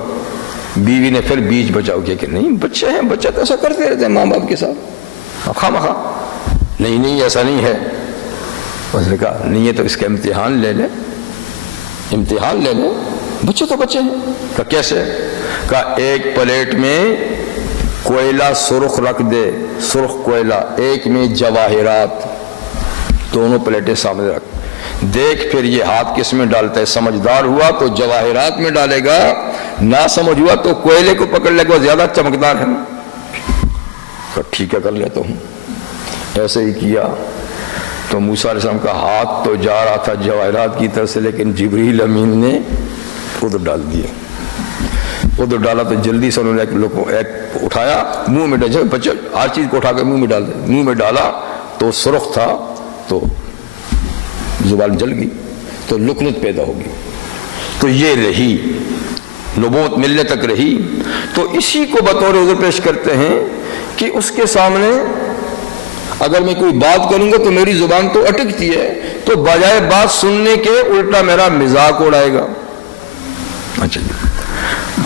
بیوی نے پھر بیچ بچاؤ کیا کہ نہیں بچے ہیں، بچہ تو ایسا کرتے رہتے ہیں ماں باپ کے ساتھ، خواہ مخواہ، نہیں ایسا نہیں ہے۔ اس نے کہا نہیں ہے تو اس کا امتحان لے لیں، امتحان لے لیں، بچے تو بچے ہیں۔ کہا کیسے؟ کہا ایک پلیٹ میں کوئلہ سرخ رکھ دے، سرخ کوئلہ، ایک میں جواہرات، دونوں پلیٹیں سامنے رکھ، دیکھ پھر یہ ہاتھ کس میں ڈالتا ہے، سمجھدار ہوا تو جواہرات میں ڈالے گا، نہ سمجھ ہوا تو کوئلے کو پکڑ لے گا، زیادہ چمکدار ہے نا۔ کہا ٹھیک ہے کر لیتا ہوں۔ ایسے ہی کیا تو موسیٰ علیہ السلام کا ہاتھ تو جا رہا تھا جواہرات کی طرف سے، لیکن جبریل امین نے ادھر ڈال دیا، ادھر ڈالا تو جلدی سے انہوں نے ایک اٹھایا، منہ میں ڈال، بچے ہر چیز کو اٹھا کے منہ میں ڈال دے، منہ میں ڈالا تو سرخ تھا، تو زبان جل گئی تو لکنت پیدا ہوگی. تو یہ رہی نبوت ملنے تک رہی. تو اسی کو بطور عذر پیش کرتے ہیں کہ اس کے سامنے اگر میں کوئی بات کروں گا تو میری زبان تو اٹکتی ہے، تو بجائے بات سننے کے الٹا میرا مذاق اڑائے گا. اچھا جی،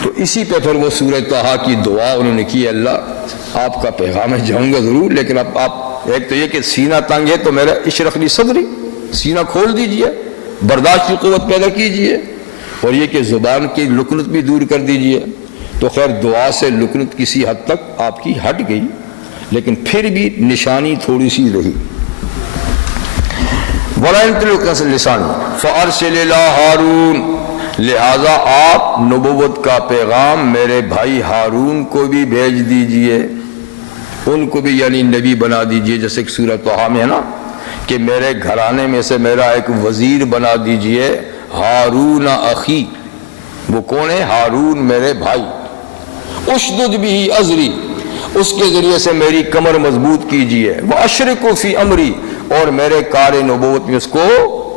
تو اسی پہ پھر وہ سورہ طٰہٰ کی دعا انہوں نے کی، اللہ آپ کا پیغام ہے، جاؤں گا ضرور، لیکن اب آپ ایک تو یہ کہ سینہ تنگ ہے تو میرا اشرح لی صدری، سینہ کھول دیجئے، برداشت کی قوت پیدا کیجئے، اور یہ کہ زبان کی لکنت بھی دور کر دیجئے. تو خیر دعا سے لکنت کسی حد تک آپ کی ہٹ گئی، لیکن پھر بھی نشانی تھوڑی سی رہی. وَلَا يَنْطِقُ لِسَانِهِ فَأَرْسِلْ إِلَىٰ هَارُونَ، لہذا آپ نبوت کا پیغام میرے بھائی ہارون کو بھی بھیج دیجئے، ان کو بھی یعنی نبی بنا دیجئے. جیسے کہ سورہ طٰہٰ میں ہے نا کہ میرے گھرانے میں سے میرا ایک وزیر بنا دیجئے، ہارون اخی. وہ کون ہے؟ ہارون میرے بھائی. اشدد بھی ازری، اس کے ذریعے سے میری کمر مضبوط کیجئے. واشرکو فی امری، اور میرے کار نبوت میں اس کو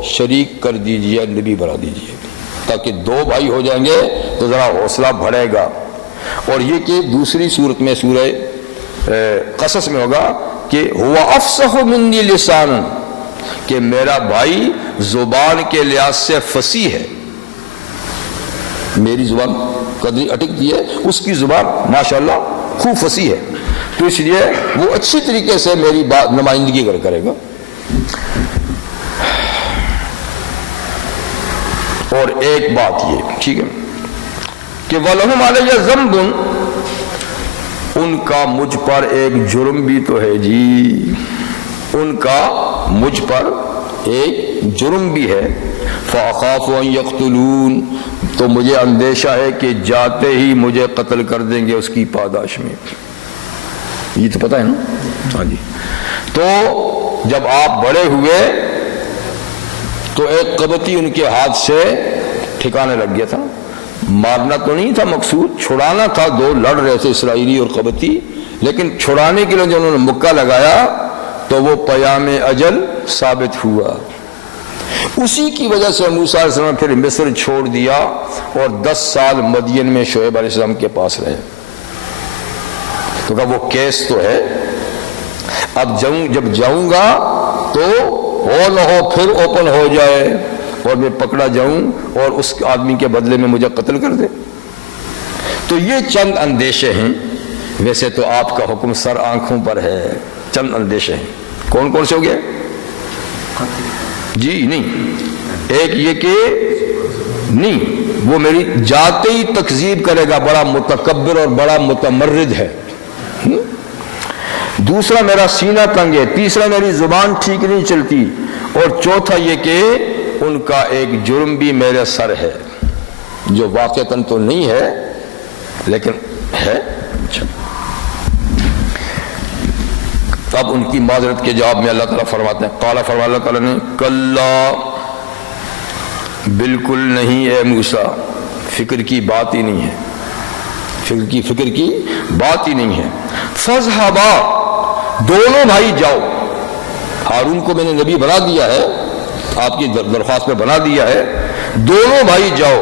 شریک کر دیجئے، نبی بنا دیجئے، تاکہ دو بھائی ہو جائیں گے تو ذرا حوصلہ بڑھے گا. اور یہ کہ دوسری صورت میں سورہ قصص میں ہوگا کہ ہوا افصح منی لسانا، کہ میرا بھائی زبان کے لحاظ سے فصیح ہے. میری زبان قدری اٹکتی ہے، اس کی زبان ماشاءاللہ خوب فصیح ہے، تو اس لیے وہ اچھی طریقے سے میری بات نمائندگی کرے گا. اور ایک بات یہ ٹھیک ہے کہ وَلَهُمْ عَلَيَّ ذَنْبٌ، ان کا مجھ پر ایک جرم بھی تو ہے جی، ان کا مجھ پر ایک جرم بھی ہے. فَأَخَافُ أَن يَقْتُلُونَ، تو مجھے اندیشہ ہے کہ جاتے ہی مجھے قتل کر دیں گے اس کی پاداش میں. یہ تو پتہ ہے نا. ہاں جی. تو جب آپ بڑے ہوئے تو ایک قبطی ان کے ہاتھ سے ٹھکانے لگ گیا تھا. مارنا تو نہیں تھا مقصود، چھڑانا تھا. دو لڑ رہے تھے اسرائیلی اور قبطی، لیکن چھڑانے کے لیے جب انہوں نے مکہ لگایا تو وہ پیام اجل ثابت ہوا. اسی کی وجہ سے موسیٰ علیہ السلام پھر مصر چھوڑ دیا اور 10 سال مدین میں شعیب علیہ السلام کے پاس رہے. تو کہا وہ کیس تو ہے، اب جب جاؤں گا تو ہو نہ ہو پھر اوپن ہو جائے اور میں پکڑا جاؤں اور اس آدمی کے بدلے میں مجھے قتل کر دے. تو یہ چند اندیشے ہیں. ویسے تو آپ کا حکم سر آنکھوں پر ہے، چند اندیشے ہیں. کون کون سے ہو گئے؟ جی نہیں، ایک یہ کہ نہیں وہ میری جاتے ہی تکذیب کرے گا، بڑا متکبر اور بڑا متمرد ہے. دوسرا میرا سینہ تنگ ہے. تیسرا میری زبان ٹھیک نہیں چلتی. اور چوتھا یہ کہ ان کا ایک جرم بھی میرے سر ہے، جو واقعتاً تو نہیں ہے لیکن ہے. اب ان کی معذرت کے جواب میں اللہ تعالیٰ فرماتے ہیں، قال فرما اللہ تعالیٰ نے، کلا بالکل نہیں اے موسیٰ، فکر کی بات ہی نہیں ہے، فکر کی بات ہی نہیں ہے. فَاذْهَبَا، دونوں بھائی جاؤ. ہارون کو میں نے نبی بنا دیا ہے، آپ کی درخواست میں بنا دیا ہے. دونوں بھائی جاؤ،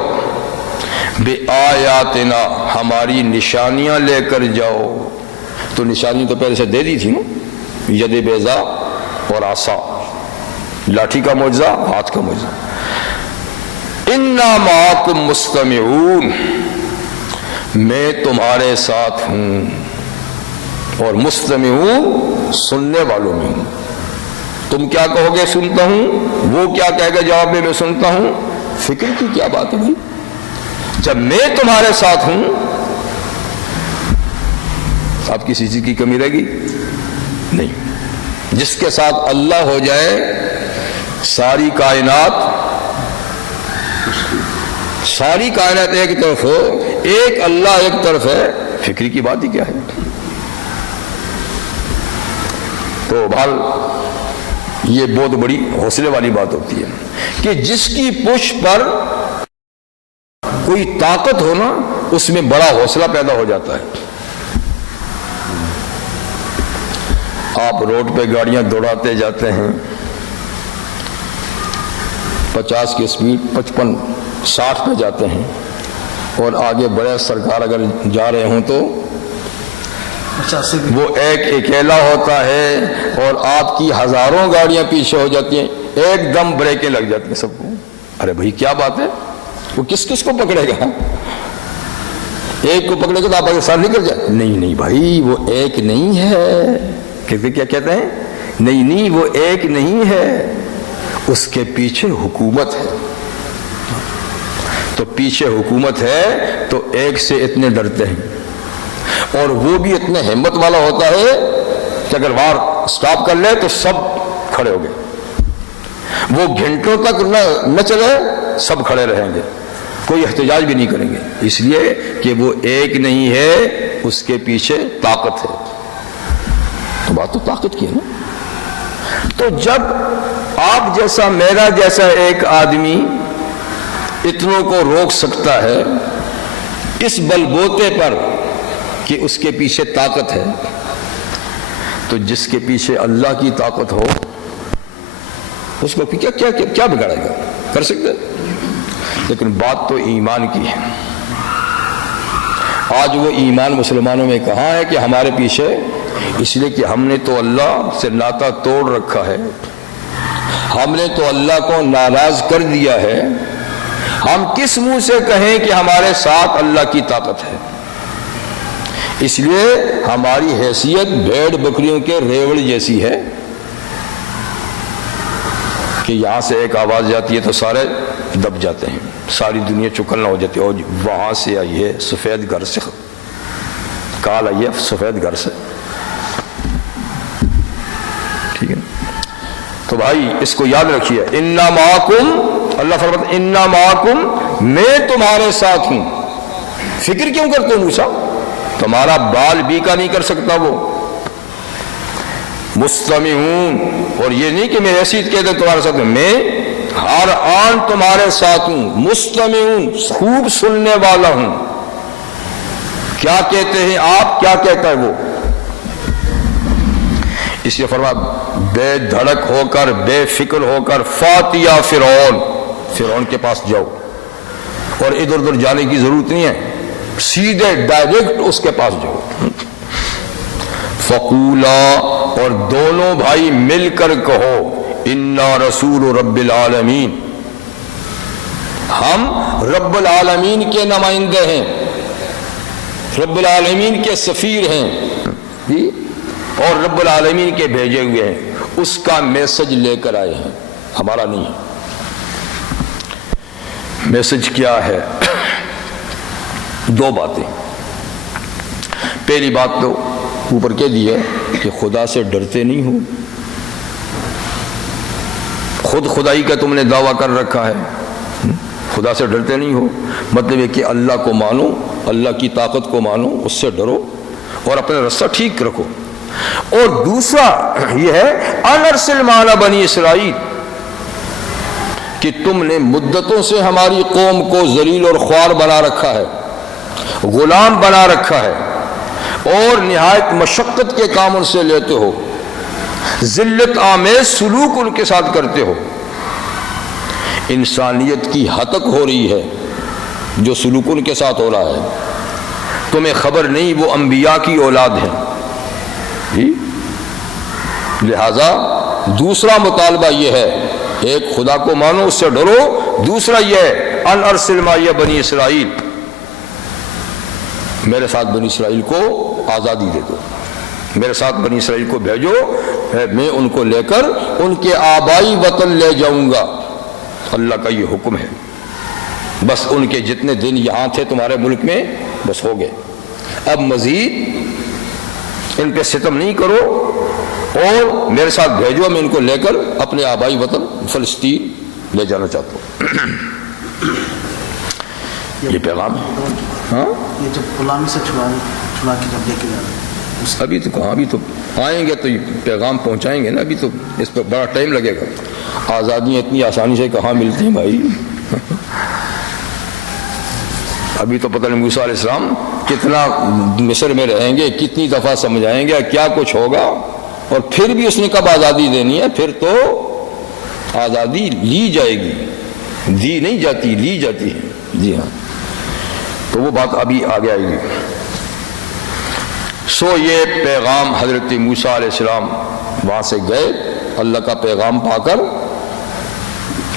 بِآیاتنا، ہماری نشانیاں لے کر جاؤ. تو نشانی تو پہلے سے دے دی تھی نا، ید بیضا اور عصا، لاٹھی کا معجزہ، ہاتھ کا معجزہ. اِنَّا مَعَكُمْ مُسْتَمِعُونَ، میں تمہارے ساتھ ہوں، اور مستمعون سننے والوں میں ہوں. تم کیا کہو گے سنتا ہوں، وہ کیا کہے گا جواب میں سنتا ہوں. فکر کی کیا بات ہے بھائی، جب میں تمہارے ساتھ ہوں اب کسی چیز کی کمی رہے گی نہیں. جس کے ساتھ اللہ ہو جائے ساری کائنات ایک طرف ہو، ایک اللہ ایک طرف ہے، فکر کی بات ہی کیا ہے. تو بھال یہ بہت بڑی حوصلے والی بات ہوتی ہے کہ جس کی پشت پر کوئی طاقت ہو نا، اس میں بڑا حوصلہ پیدا ہو جاتا ہے. آپ روڈ پہ گاڑیاں دوڑاتے جاتے ہیں، 50 کی سپیڈ 55 60 پہ جاتے ہیں، اور آگے بڑے سرکار اگر جا رہے ہوں تو 50 سے بھی وہ ایک اکیلا ہوتا ہے اور آپ کی ہزاروں گاڑیاں پیچھے ہو جاتی ہیں، ایک دم بریکیں لگ جاتی ہیں سب کو. ارے بھائی کیا بات ہے، وہ کس کس کو پکڑے گا؟ ایک کو پکڑے گا تو آپ آگے ساتھ نکل جائے. نہیں بھائی، وہ ایک نہیں ہے. کیا کہتے ہیں؟ نہیں وہ ایک نہیں ہے، اس کے پیچھے حکومت ہے. تو پیچھے حکومت ہے تو ایک سے اتنے ڈرتے ہیں، اور وہ بھی اتنے ہمت والا ہوتا ہے کہ اگر وار سٹاپ کر لے تو سب کھڑے ہو گئے. وہ گھنٹوں تک نہ چلے، سب کھڑے رہیں گے، کوئی احتجاج بھی نہیں کریں گے، اس لیے کہ وہ ایک نہیں ہے، اس کے پیچھے طاقت ہے. تو بات تو طاقت کی ہے نا. تو جب آپ جیسا میرا جیسا ایک آدمی اتنوں کو روک سکتا ہے اس بل بوتے پر کہ اس کے پیچھے طاقت ہے، تو جس کے پیچھے اللہ کی طاقت ہو اس کو کیا بگاڑے گا؟ کر سکتے. لیکن بات تو ایمان کی ہے. آج وہ ایمان مسلمانوں میں کہاں ہے کہ ہمارے پیچھے؟ اس لیے کہ ہم نے تو اللہ سے ناطہ توڑ رکھا ہے، ہم نے تو اللہ کو ناراض کر دیا ہے. ہم کس منہ سے کہیں کہ ہمارے ساتھ اللہ کی طاقت ہے؟ اس لیے ہماری حیثیت بھیڑ بکریوں کے ریوڑ جیسی ہے کہ یہاں سے ایک آواز جاتی ہے تو سارے دب جاتے ہیں، ساری دنیا چکنا ہو جاتی ہے. اور وہاں سے آئی ہے سفید گھر سے، کال آئی ہے سفید گھر سے. ٹھیک ہے، تو بھائی اس کو یاد رکھیے. انا معکم، اللہ فرماتا ہے انا معکم، میں تمہارے ساتھ ہوں. فکر کیوں کرتے ہو موسیٰ؟ تمہارا بال بھی کا نہیں کر سکتا وہ. مستمعون، اور یہ نہیں کہ میں ایسی کہہ دوں تمہارے ساتھ ہوں، میں ہر آن تمہارے ساتھ ہوں. مستمعون، خوب سننے والا ہوں. کیا کہتے ہیں آپ، کیا کہتا ہے وہ. اس لیے فرمایا بے دھڑک ہو کر، بے فکر ہو کر فاتیا فرعون کے پاس جاؤ، اور ادھر ادھر جانے کی ضرورت نہیں ہے، سیدھے ڈائریکٹ اس کے پاس جاؤ. فقولا، اور دونوں بھائی مل کر کہو انا رسول رب العالمین، ہم رب العالمین کے نمائندے ہیں، رب العالمین کے سفیر ہیں جی، اور رب العالمین کے بھیجے ہوئے ہیں، اس کا میسج لے کر آئے ہیں، ہمارا نہیں ہے. میسج کیا ہے؟ دو باتیں. پہلی بات تو اوپر کہہ دی ہے کہ خدا سے ڈرتے نہیں ہو. خود خدائی کا تم نے دعویٰ کر رکھا ہے، خدا سے ڈرتے نہیں ہو. مطلب ہے کہ اللہ کو مانو، اللہ کی طاقت کو مانو، اس سے ڈرو اور اپنا رستہ ٹھیک رکھو. اور دوسرا یہ ہے ان ارسل معنا بنی اسرائیل، کہ تم نے مدتوں سے ہماری قوم کو ذلیل اور خوار بنا رکھا ہے، غلام بنا رکھا ہے، اور نہایت مشقت کے کام ان سے لیتے ہو، ذلت آمیز سلوک ان کے ساتھ کرتے ہو. انسانیت کی ہتک ہو رہی ہے جو سلوک ان کے ساتھ ہو رہا ہے. تمہیں خبر نہیں وہ انبیاء کی اولاد ہیں جی. لہذا دوسرا مطالبہ یہ ہے، ایک خدا کو مانو، اس سے ڈرو. دوسرا یہ ہے ان ارسل معی بنی اسرائیل، میرے ساتھ بنی اسرائیل کو آزادی دے دو، میرے ساتھ بنی اسرائیل کو بھیجو، میں ان کو لے کر ان کے آبائی وطن لے جاؤں گا. اللہ کا یہ حکم ہے. بس ان کے جتنے دن یہاں تھے تمہارے ملک میں بس ہو گئے، اب مزید ان پہ ستم نہیں کرو، اور میرے ساتھ بھیجو، میں ان کو لے کر اپنے آبائی وطن فلسطین لے جانا چاہتا ہوں. یہ پیغام ہے. ہاں یہ جب غلامی سے چھڑا کے جب لے کے جا رہے ہیں ابھی تو کہاں، ابھی تو آئیں گے تو یہ پیغام پہنچائیں گے نا. ابھی تو اس پہ بڑا ٹائم لگے گا. آزادیاں اتنی آسانی سے کہاں ملتی ہیں بھائی. ابھی تو پتہ نہیں موسیٰ علیہ السلام کتنا مصر میں رہیں گے، کتنی دفعہ سمجھائیں گے، کیا کچھ ہوگا، اور پھر بھی اس نے کب آزادی دینی ہے. پھر تو آزادی لی جائے گی دی نہیں جاتی، لی جاتی ہے. جی ہاں، تو وہ بات ابھی آگے آئے گی. سو یہ پیغام حضرت موسیٰ علیہ السلام وہاں سے گئے، اللہ کا پیغام پا کر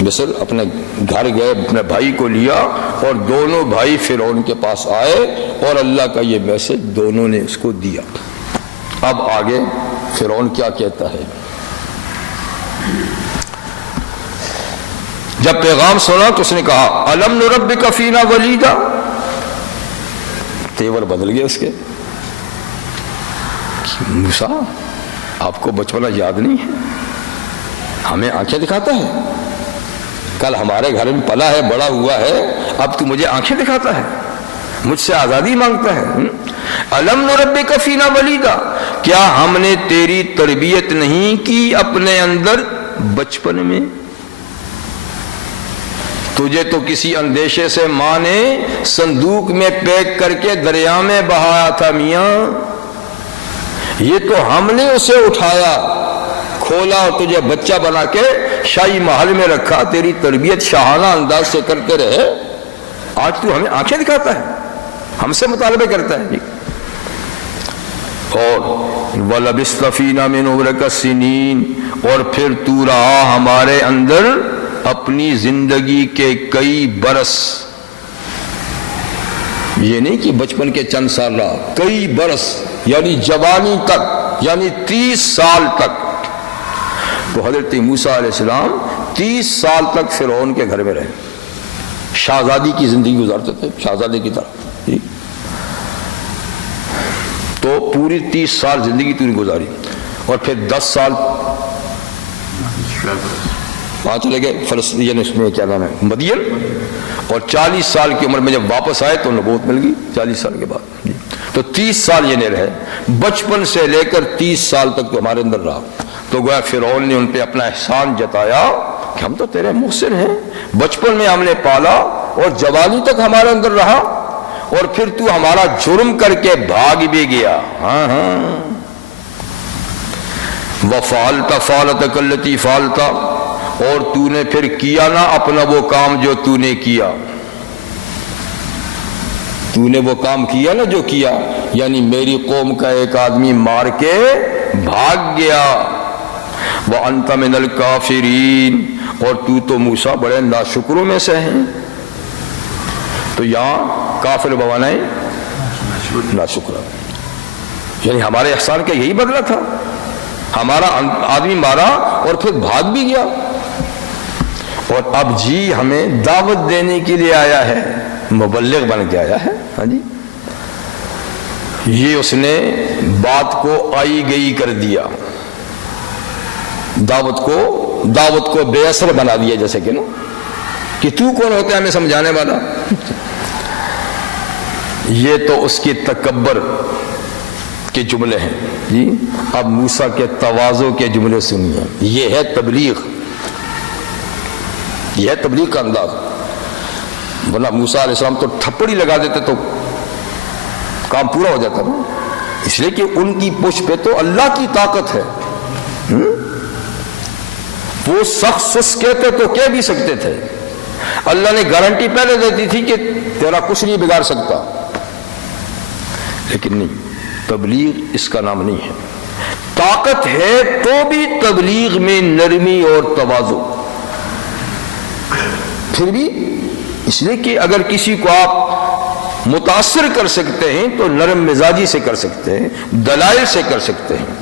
مصر اپنے گھر گئے، اپنے بھائی کو لیا اور دونوں بھائی فرعون کے پاس آئے اور اللہ کا یہ میسج دونوں نے اس کو دیا. اب آگے فرعون کیا کہتا ہے. جب پیغام سنا تو اس نے کہا الم نربک فینا ولیدا، تیور بدل گئے اس کے. موسیٰ آپ کو بچپنا یاد نہیں ہے؟ ہمیں آنکھیں دکھاتا ہے، کل ہمارے گھر میں پلا ہے، بڑا ہوا ہے، اب تو مجھے آنکھیں دکھاتا ہے، مجھ سے آزادی مانگتا ہے. الم نربک فینا ولیدا، کیا ہم نے تیری تربیت نہیں کی اپنے اندر بچپن میں؟ تجھے تو کسی اندیشے سے ماں نے صندوق میں پیک کر کے دریا میں بہایا تھا میاں، یہ تو ہم نے اسے اٹھایا، کھولا اور تجھے بچہ بنا کے شاہی محل میں رکھا، تیری تربیت شاہانہ انداز سے کرتے رہے، آج تو ہمیں آنکھیں دکھاتا ہے، ہم سے مطالبے کرتا ہے. اور وَلَبِثْتَ فِينَا مِنْ عُمْرِكَ السِّنِينَ، اور پھر تو رہا ہمارے اندر اپنی زندگی کے کئی برس. یہ نہیں کہ بچپن کے چند سال رہا، کئی برس، یعنی جوانی تک، یعنی 30 سال تک. تو حضرت موسیٰ علیہ السلام 30 سال تک فرعون کے گھر میں رہے، شہزادی کی زندگی گزارتے تھے، شہزادے کی طرح. تو پوری 30 سال زندگی تو نے گزاری، اور پھر 10 سال وہاں چلے گئے فلسطین، اس میں کیا نام ہے مدین، اور 40 سال کی عمر میں جب واپس آئے تو نبوت مل گئی 40 سال کے بعد. تو 30 سال یہ نہیں رہے، بچپن سے لے کر 30 سال تک تو ہمارے اندر رہا. تو گویا فرعون نے ان پہ اپنا احسان جتایا کہ ہم تو تیرے محسن ہیں، بچپن میں ہم نے پالا اور جوانی تک ہمارے اندر رہا، اور پھر تو ہمارا جرم کر کے بھاگ بھی گیا. ہاں ہاں، وَفَعَلْتَ فَعْلَتَكَ الَّتِي فَعَلْتَ، اور تو نے پھر کیا نا اپنا وہ کام جو تو نے کیا. تو نے وہ کام کیا نا جو کیا، یعنی میری قوم کا ایک آدمی مار کے بھاگ گیا. وَأَنْتَ مِنَ الْكَافِرِينَ، اور تو موسیٰ بڑے ناشکروں میں سے ہیں. تو یہاں کافر بوانے ناشکر، یعنی ہمارے احسان کا یہی بدلہ تھا، ہمارا آدمی مارا اور پھر بھاگ بھی گیا، اور اب جی ہمیں دعوت دینے کے لیے آیا ہے، مبلغ بن کے آیا ہے. ہاں جی، یہ اس نے بات کو آئی گئی کر دیا، دعوت کو بے اثر بنا دیا، جیسے کہ نا کہ تو کون ہوتا ہے ہمیں سمجھانے والا. یہ تو اس کی تکبر کے جملے ہیں. جی اب موسیٰ کے تواضع کے جملے سنیے. یہ ہے تبلیغ، یہ ہے تبلیغ کا انداز. ورنہ موسیٰ علیہ السلام تو تھپڑی لگا دیتے تو کام پورا ہو جاتا نا، اس لیے کہ ان کی پشت پہ تو اللہ کی طاقت ہے. وہ سخت سست کہتے تو کہہ بھی سکتے تھے، اللہ نے گارنٹی پہلے دے دی تھی کہ تیرا کچھ نہیں بگاڑ سکتا، لیکن نہیں، تبلیغ اس کا نام نہیں ہے. طاقت ہے تو بھی تبلیغ میں نرمی اور تواضع. پھر بھی اس لیے کہ اگر کسی کو آپ متاثر کر سکتے ہیں تو نرم مزاجی سے کر سکتے ہیں، دلائل سے کر سکتے ہیں،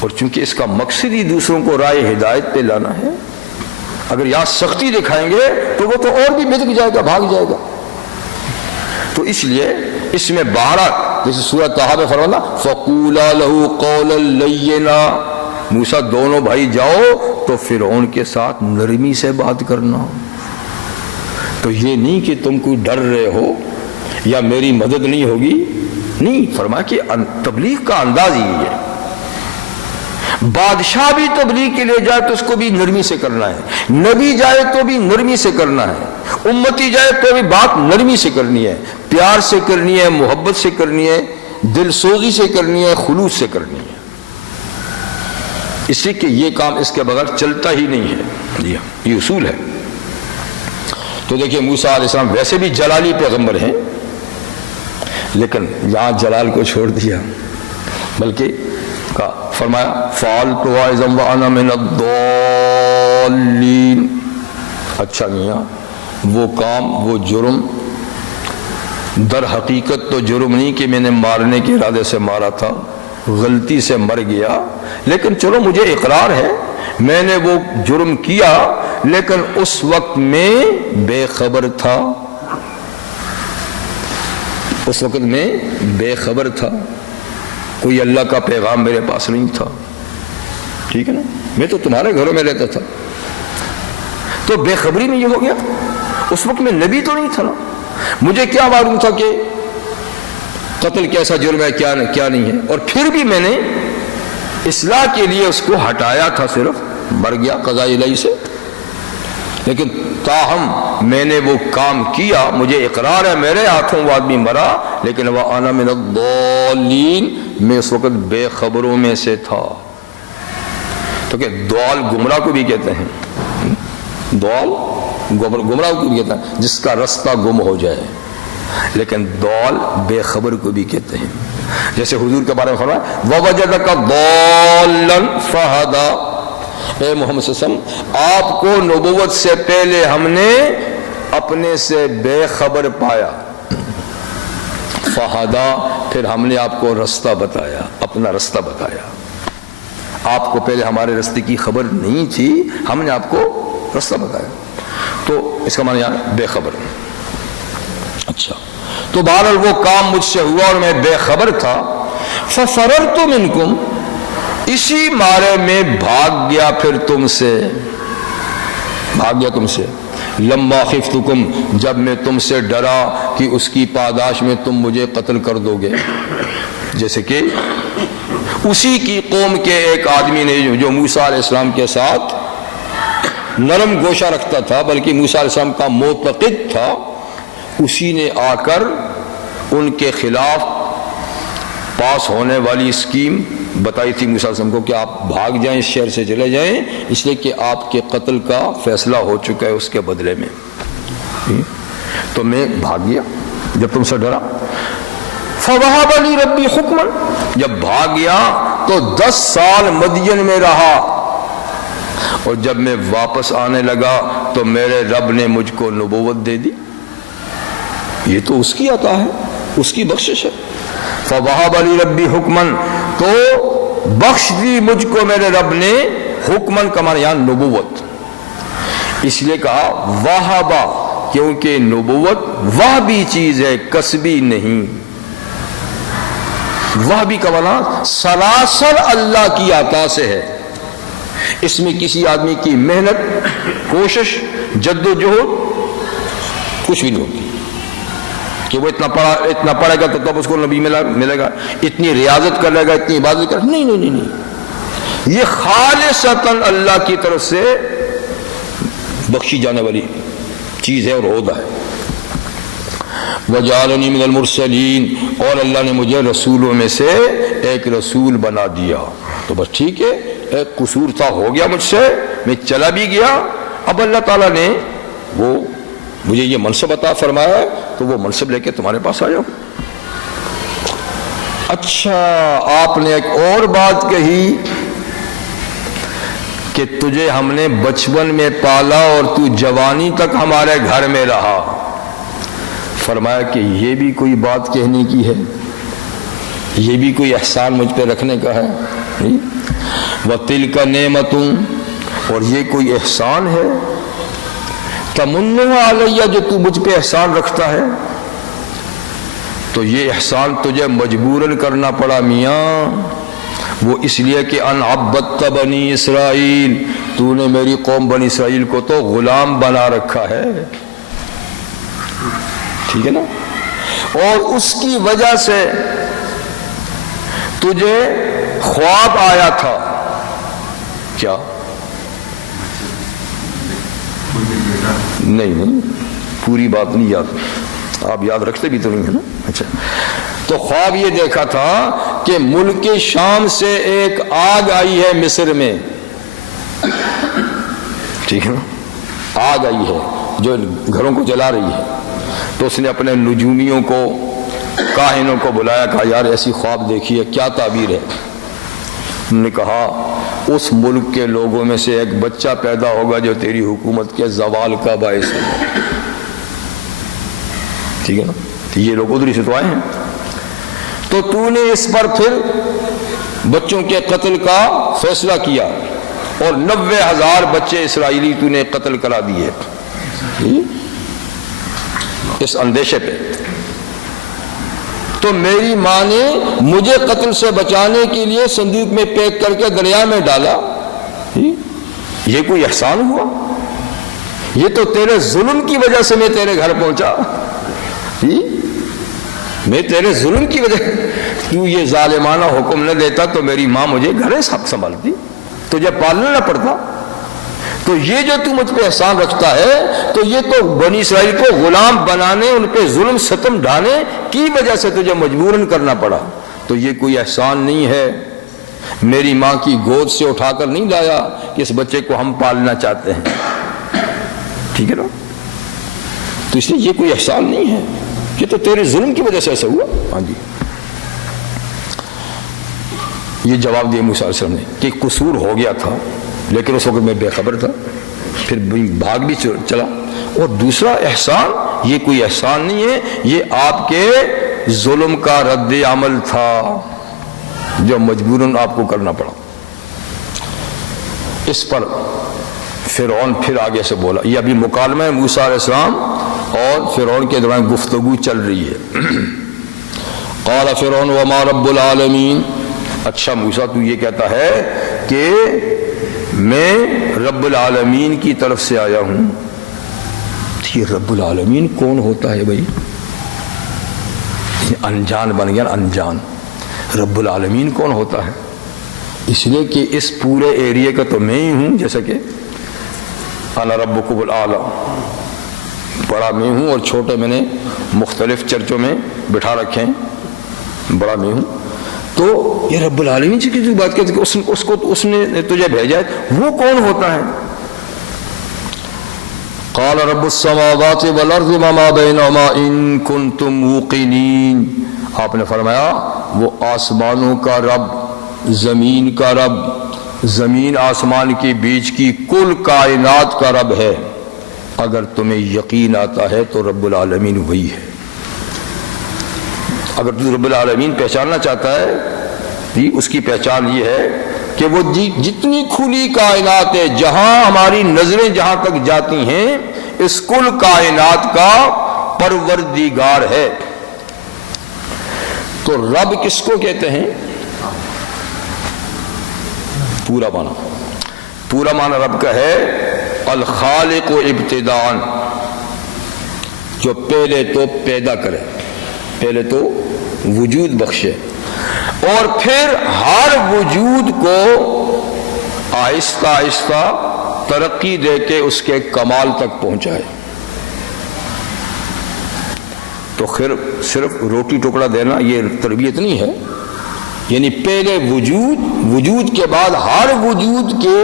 اور چونکہ اس کا مقصد ہی دوسروں کو رائے ہدایت پہ لانا ہے. اگر یہاں سختی دکھائیں گے تو وہ تو اور بھی بدک جائے گا، بھاگ جائے گا. تو اس لیے اس میں بہرحال جیسے سورۃ طٰہٰ میں فرمایا فَقُولَا لَهُ قَوْلًا لَيِّنًا، موسیٰ دونوں بھائی جاؤ تو فرعون کے ساتھ نرمی سے بات کرنا. تو یہ نہیں کہ تم کوئی ڈر رہے ہو یا میری مدد نہیں ہوگی، نہیں، فرمایا کہ تبلیغ کا انداز ہی ہے. بادشاہ بھی تبلیغ کے لیے جائے تو اس کو بھی نرمی سے کرنا ہے، نبی جائے تو بھی نرمی سے کرنا ہے، امتی جائے تو بھی بات نرمی سے کرنی ہے، پیار سے کرنی ہے، محبت سے کرنی ہے، دل سوزی سے کرنی ہے، خلوص سے کرنی ہے. اس لیے کہ یہ کام اس کے بغیر چلتا ہی نہیں ہے. جی ہاں، یہ اصول ہے. تو دیکھیں موسیٰ علیہ السلام ویسے بھی جلالی پیغمبر ہیں، لیکن یہاں جلال کو چھوڑ دیا، بلکہ فرمایا فعلتها اذا وانا من الضالین۔ اچھا میاں وہ کام، وہ جرم در حقیقت تو جرم نہیں کہ میں نے مارنے کے ارادے سے مارا تھا، غلطی سے مر گیا، لیکن چلو مجھے اقرار ہے میں نے وہ جرم کیا، لیکن اس وقت میں بے خبر تھا، اس وقت میں بے خبر تھا، کوئی اللہ کا پیغام میرے پاس نہیں تھا، ٹھیک ہے نا، میں تو تمہارے گھروں میں رہتا تھا، تو بے خبری میں یہ ہو گیا، اس وقت میں نبی تو نہیں تھا نا، مجھے کیا معلوم تھا کہ قتل کیسا جرم ہے کیا نہیں ہے، اور پھر بھی میں نے اصلاح کے لیے اس کو ہٹایا تھا، صرف مر گیا قضاء الہی سے، لیکن تاہم میں نے وہ کام کیا، مجھے اقرار ہے میرے ہاتھوں وہ آدمی مرا، لیکن وَأَنَا مِنَ الضَّالِّينَ میں اس وقت بے خبروں میں سے تھا۔ تو کہ دوال گمراہ کو بھی کہتے ہیں، دوال گمراہ کو بھی کہتے ہیں جس کا رستہ گم ہو جائے، لیکن دوال بے خبر کو بھی کہتے ہیں، جیسے حضور کے بارے میں فرمایا وَوَجَدَكَ ضَالًّا فَهَدَى، اے محمد صلی اللہ علیہ وسلم آپ کو نبوت سے پہلے ہم نے اپنے سے بے خبر پایا، فہدا پھر ہم نے آپ کو رستہ بتایا، اپنا رستہ بتایا، آپ کو پہلے ہمارے رستے کی خبر نہیں تھی، ہم نے آپ کو رستہ بتایا، تو اس کا معنی یہاں بے خبر۔ اچھا تو بہرحال وہ کام مجھ سے ہوا اور میں بے خبر تھا، فَفَرَرْتُ مِنْكُمْ اسی مارے میں بھاگ گیا، پھر تم سے بھاگ گیا، تم سے، لما خفتکم جب میں تم سے ڈرا کہ اس کی پاداش میں تم مجھے قتل کر دو گے، جیسے کہ اسی کی قوم کے ایک آدمی نے جو موسیٰ علیہ السلام کے ساتھ نرم گوشہ رکھتا تھا، بلکہ موسیٰ علیہ السلام کا معتقد تھا، اسی نے آ کر ان کے خلاف پاس ہونے والی اسکیم بتائی تھی موسیٰ علیہ السلام کو کہ آپ بھاگ جائیں، اس شہر سے چلے جائیں، اس لیے کہ آپ کے قتل کا فیصلہ ہو چکا ہے اس کے بدلے میں، تو میں بھاگ گیا جب تم سے ڈرا، فَوَهَبَ لِي رَبِّي حُكْمًا جب بھاگ گیا تو 10 سال مدین میں رہا، اور جب میں واپس آنے لگا تو میرے رب نے مجھ کو نبوت دے دی، یہ تو اس کی عطا ہے، اس کی بخشش ہے، فَوَهَبَ لِي رَبِّي حُكْمًا تو بخش دی مجھ کو میرے رب نے، حکمن کا معنی یہاں نبوت، اس لیے کہا وَهَبَ کیونکہ نبوت وہ بھی چیز ہے کسبی نہیں، وہ بھی کا معنی سراسر اللہ کی عطا سے ہے، اس میں کسی آدمی کی محنت، کوشش، جد و جہد کچھ بھی نہیں ہوتی کہ وہ اتنا پڑھے گا تو تب اس کو نبی ملے گا، اتنی ریاضت کر لے گا، اتنی عبادت کر، نہیں، یہ خالصتاً اللہ کی طرف سے بخشی جانے والی چیز ہے اور عہدہ ہے۔ وَجَعَلَنِي مِنَ الْمُرْسَلِينَ اور اللہ نے مجھے رسولوں میں سے ایک رسول بنا دیا، تو بس ٹھیک ہے، ایک قصور تھا ہو گیا مجھ سے، میں چلا بھی گیا، اب اللہ تعالیٰ نے وہ مجھے یہ منصب عطا فرمایا ہے تو وہ منصب لے کے تمہارے پاس آیا ہوں۔ اچھا آپ نے ایک اور بات کہی کہ تجھے ہم نے بچپن میں پالا اور تو جوانی تک ہمارے گھر میں رہا، فرمایا کہ یہ بھی کوئی بات کہنے کی ہے، یہ بھی کوئی احسان مجھ پہ رکھنے کا ہے، وَتِلْكَ نِعْمَةٌ اور یہ کوئی احسان ہے، تَمُنُّهَا عَلَيَّ جو تو مجھ پہ احسان رکھتا ہے، تو یہ احسان تجھے مجبوراً کرنا پڑا میاں، وہ اس لیے کہ ان عبدت بنی اسرائیل تو نے میری قوم بنی اسرائیل کو تو غلام بنا رکھا ہے، ٹھیک ہے نا، اور اس کی وجہ سے تجھے خواب آیا تھا، کیا؟ نہیں پوری بات نہیں یاد، آپ یاد رکھتے بھی تو نہیں ہے نا، اچھا تو خواب یہ دیکھا تھا کہ ملک شام سے ایک آگ آئی ہے مصر میں، ٹھیک ہے نا، آگ آئی ہے جو گھروں کو جلا رہی ہے، تو اس نے اپنے نجومیوں کو، کاہنوں کو بلایا، کہا یار ایسی خواب دیکھی ہے، کیا تعبیر ہے؟ انہوں نے کہا اس ملک کے لوگوں میں سے ایک بچہ پیدا ہوگا جو تیری حکومت کے زوال کا باعث ہوگا۔ ٹھیک ہے نا، یہ لوگ ادھر سے تو آئے ہیں، تو نے اس پر پھر بچوں کے قتل کا فیصلہ کیا اور 90,000 بچے اسرائیلی تو نے قتل کرا دیے اس اندیشے پہ۔ تو میری ماں نے مجھے قتل سے بچانے کے لیے صندوق میں پیک کر کے دریا میں ڈالا، یہ کوئی احسان ہوا؟ یہ تو تیرے ظلم کی وجہ سے میں تیرے گھر پہنچا، میں تیرے ظلم کی وجہ، تو یہ ظالمانہ حکم نہ دیتا تو میری ماں مجھے گھریں سب سنبھالتی، تجھے پالنا نہ پڑتا۔ تو یہ جو تو مجھ پہ احسان رکھتا ہے، تو یہ تو بنی اسرائیل کو غلام بنانے، ان پہ ظلم ستم ڈھانے کی وجہ سے تجھے مجبوراً کرنا پڑا، تو یہ کوئی احسان نہیں ہے۔ میری ماں کی گود سے اٹھا کر نہیں لایا کہ اس بچے کو ہم پالنا چاہتے ہیں، ٹھیک ہے نا؟ تو اس لیے یہ کوئی احسان نہیں ہے، یہ تو تیرے ظلم کی وجہ سے ایسا ہوا۔ ہاں جی، یہ جواب دیا موسیٰ علیہ السلام نے کہ قصور ہو گیا تھا، لیکن اس وقت میں بے خبر تھا، پھر بھاگ بھی چلا۔ اور دوسرا احسان، یہ کوئی احسان نہیں ہے، یہ آپ کے ظلم کا رد عمل تھا جو مجبوراً آپ کو کرنا پڑا۔ اس پر فرعون پھر آگے سے بولا، یہ ابھی مکالمہ ہے موسیٰ علیہ السلام اور فرعون کے درمیان گفتگو چل رہی ہے۔ قال فرعون وما رب العالمین، اچھا موسیٰ تو یہ کہتا ہے کہ میں رب العالمین کی طرف سے آیا ہوں، یہ رب العالمین کون ہوتا ہے بھائی؟ انجان بن گیا، انجان۔ رب العالمین کون ہوتا ہے؟ اس لیے کہ اس پورے ایریے کا تو میں ہی ہوں، جیسا کہ انا ربکم الاعلی، بڑا میں ہوں اور چھوٹے میں نے مختلف چرچوں میں بٹھا رکھے ہیں، بڑا میں ہوں۔ تو یہ رب العالمین کی جو بات کہتے کہ اس کو اس نے تجھے بھیجا ہے، وہ کون ہوتا ہے؟ قال رب السماوات والارض وما بینہما ان کنتم موقنین، آپ نے فرمایا وہ آسمانوں کا رب، زمین کا رب، زمین آسمان کے بیچ کی کل کائنات کا رب ہے، اگر تمہیں یقین آتا ہے تو رب العالمین وہی ہے۔ اگر تو رب العالمین پہچاننا چاہتا ہے، اس کی پہچان یہ ہے کہ وہ جتنی کھلی کائنات ہے، جہاں ہماری نظریں جہاں تک جاتی ہیں، اس کل کائنات کا پروردگار ہے۔ تو رب کس کو کہتے ہیں؟ پورا معنی رب کا ہے الخالق و ابتداءً، جو پہلے تو پیدا کرے، پہلے تو وجود بخشے، اور پھر ہر وجود کو آہستہ آہستہ ترقی دے کے اس کے کمال تک پہنچائے۔ تو خیر صرف روٹی ٹکڑا دینا یہ تربیت نہیں ہے، یعنی پہلے وجود کے بعد ہر وجود کے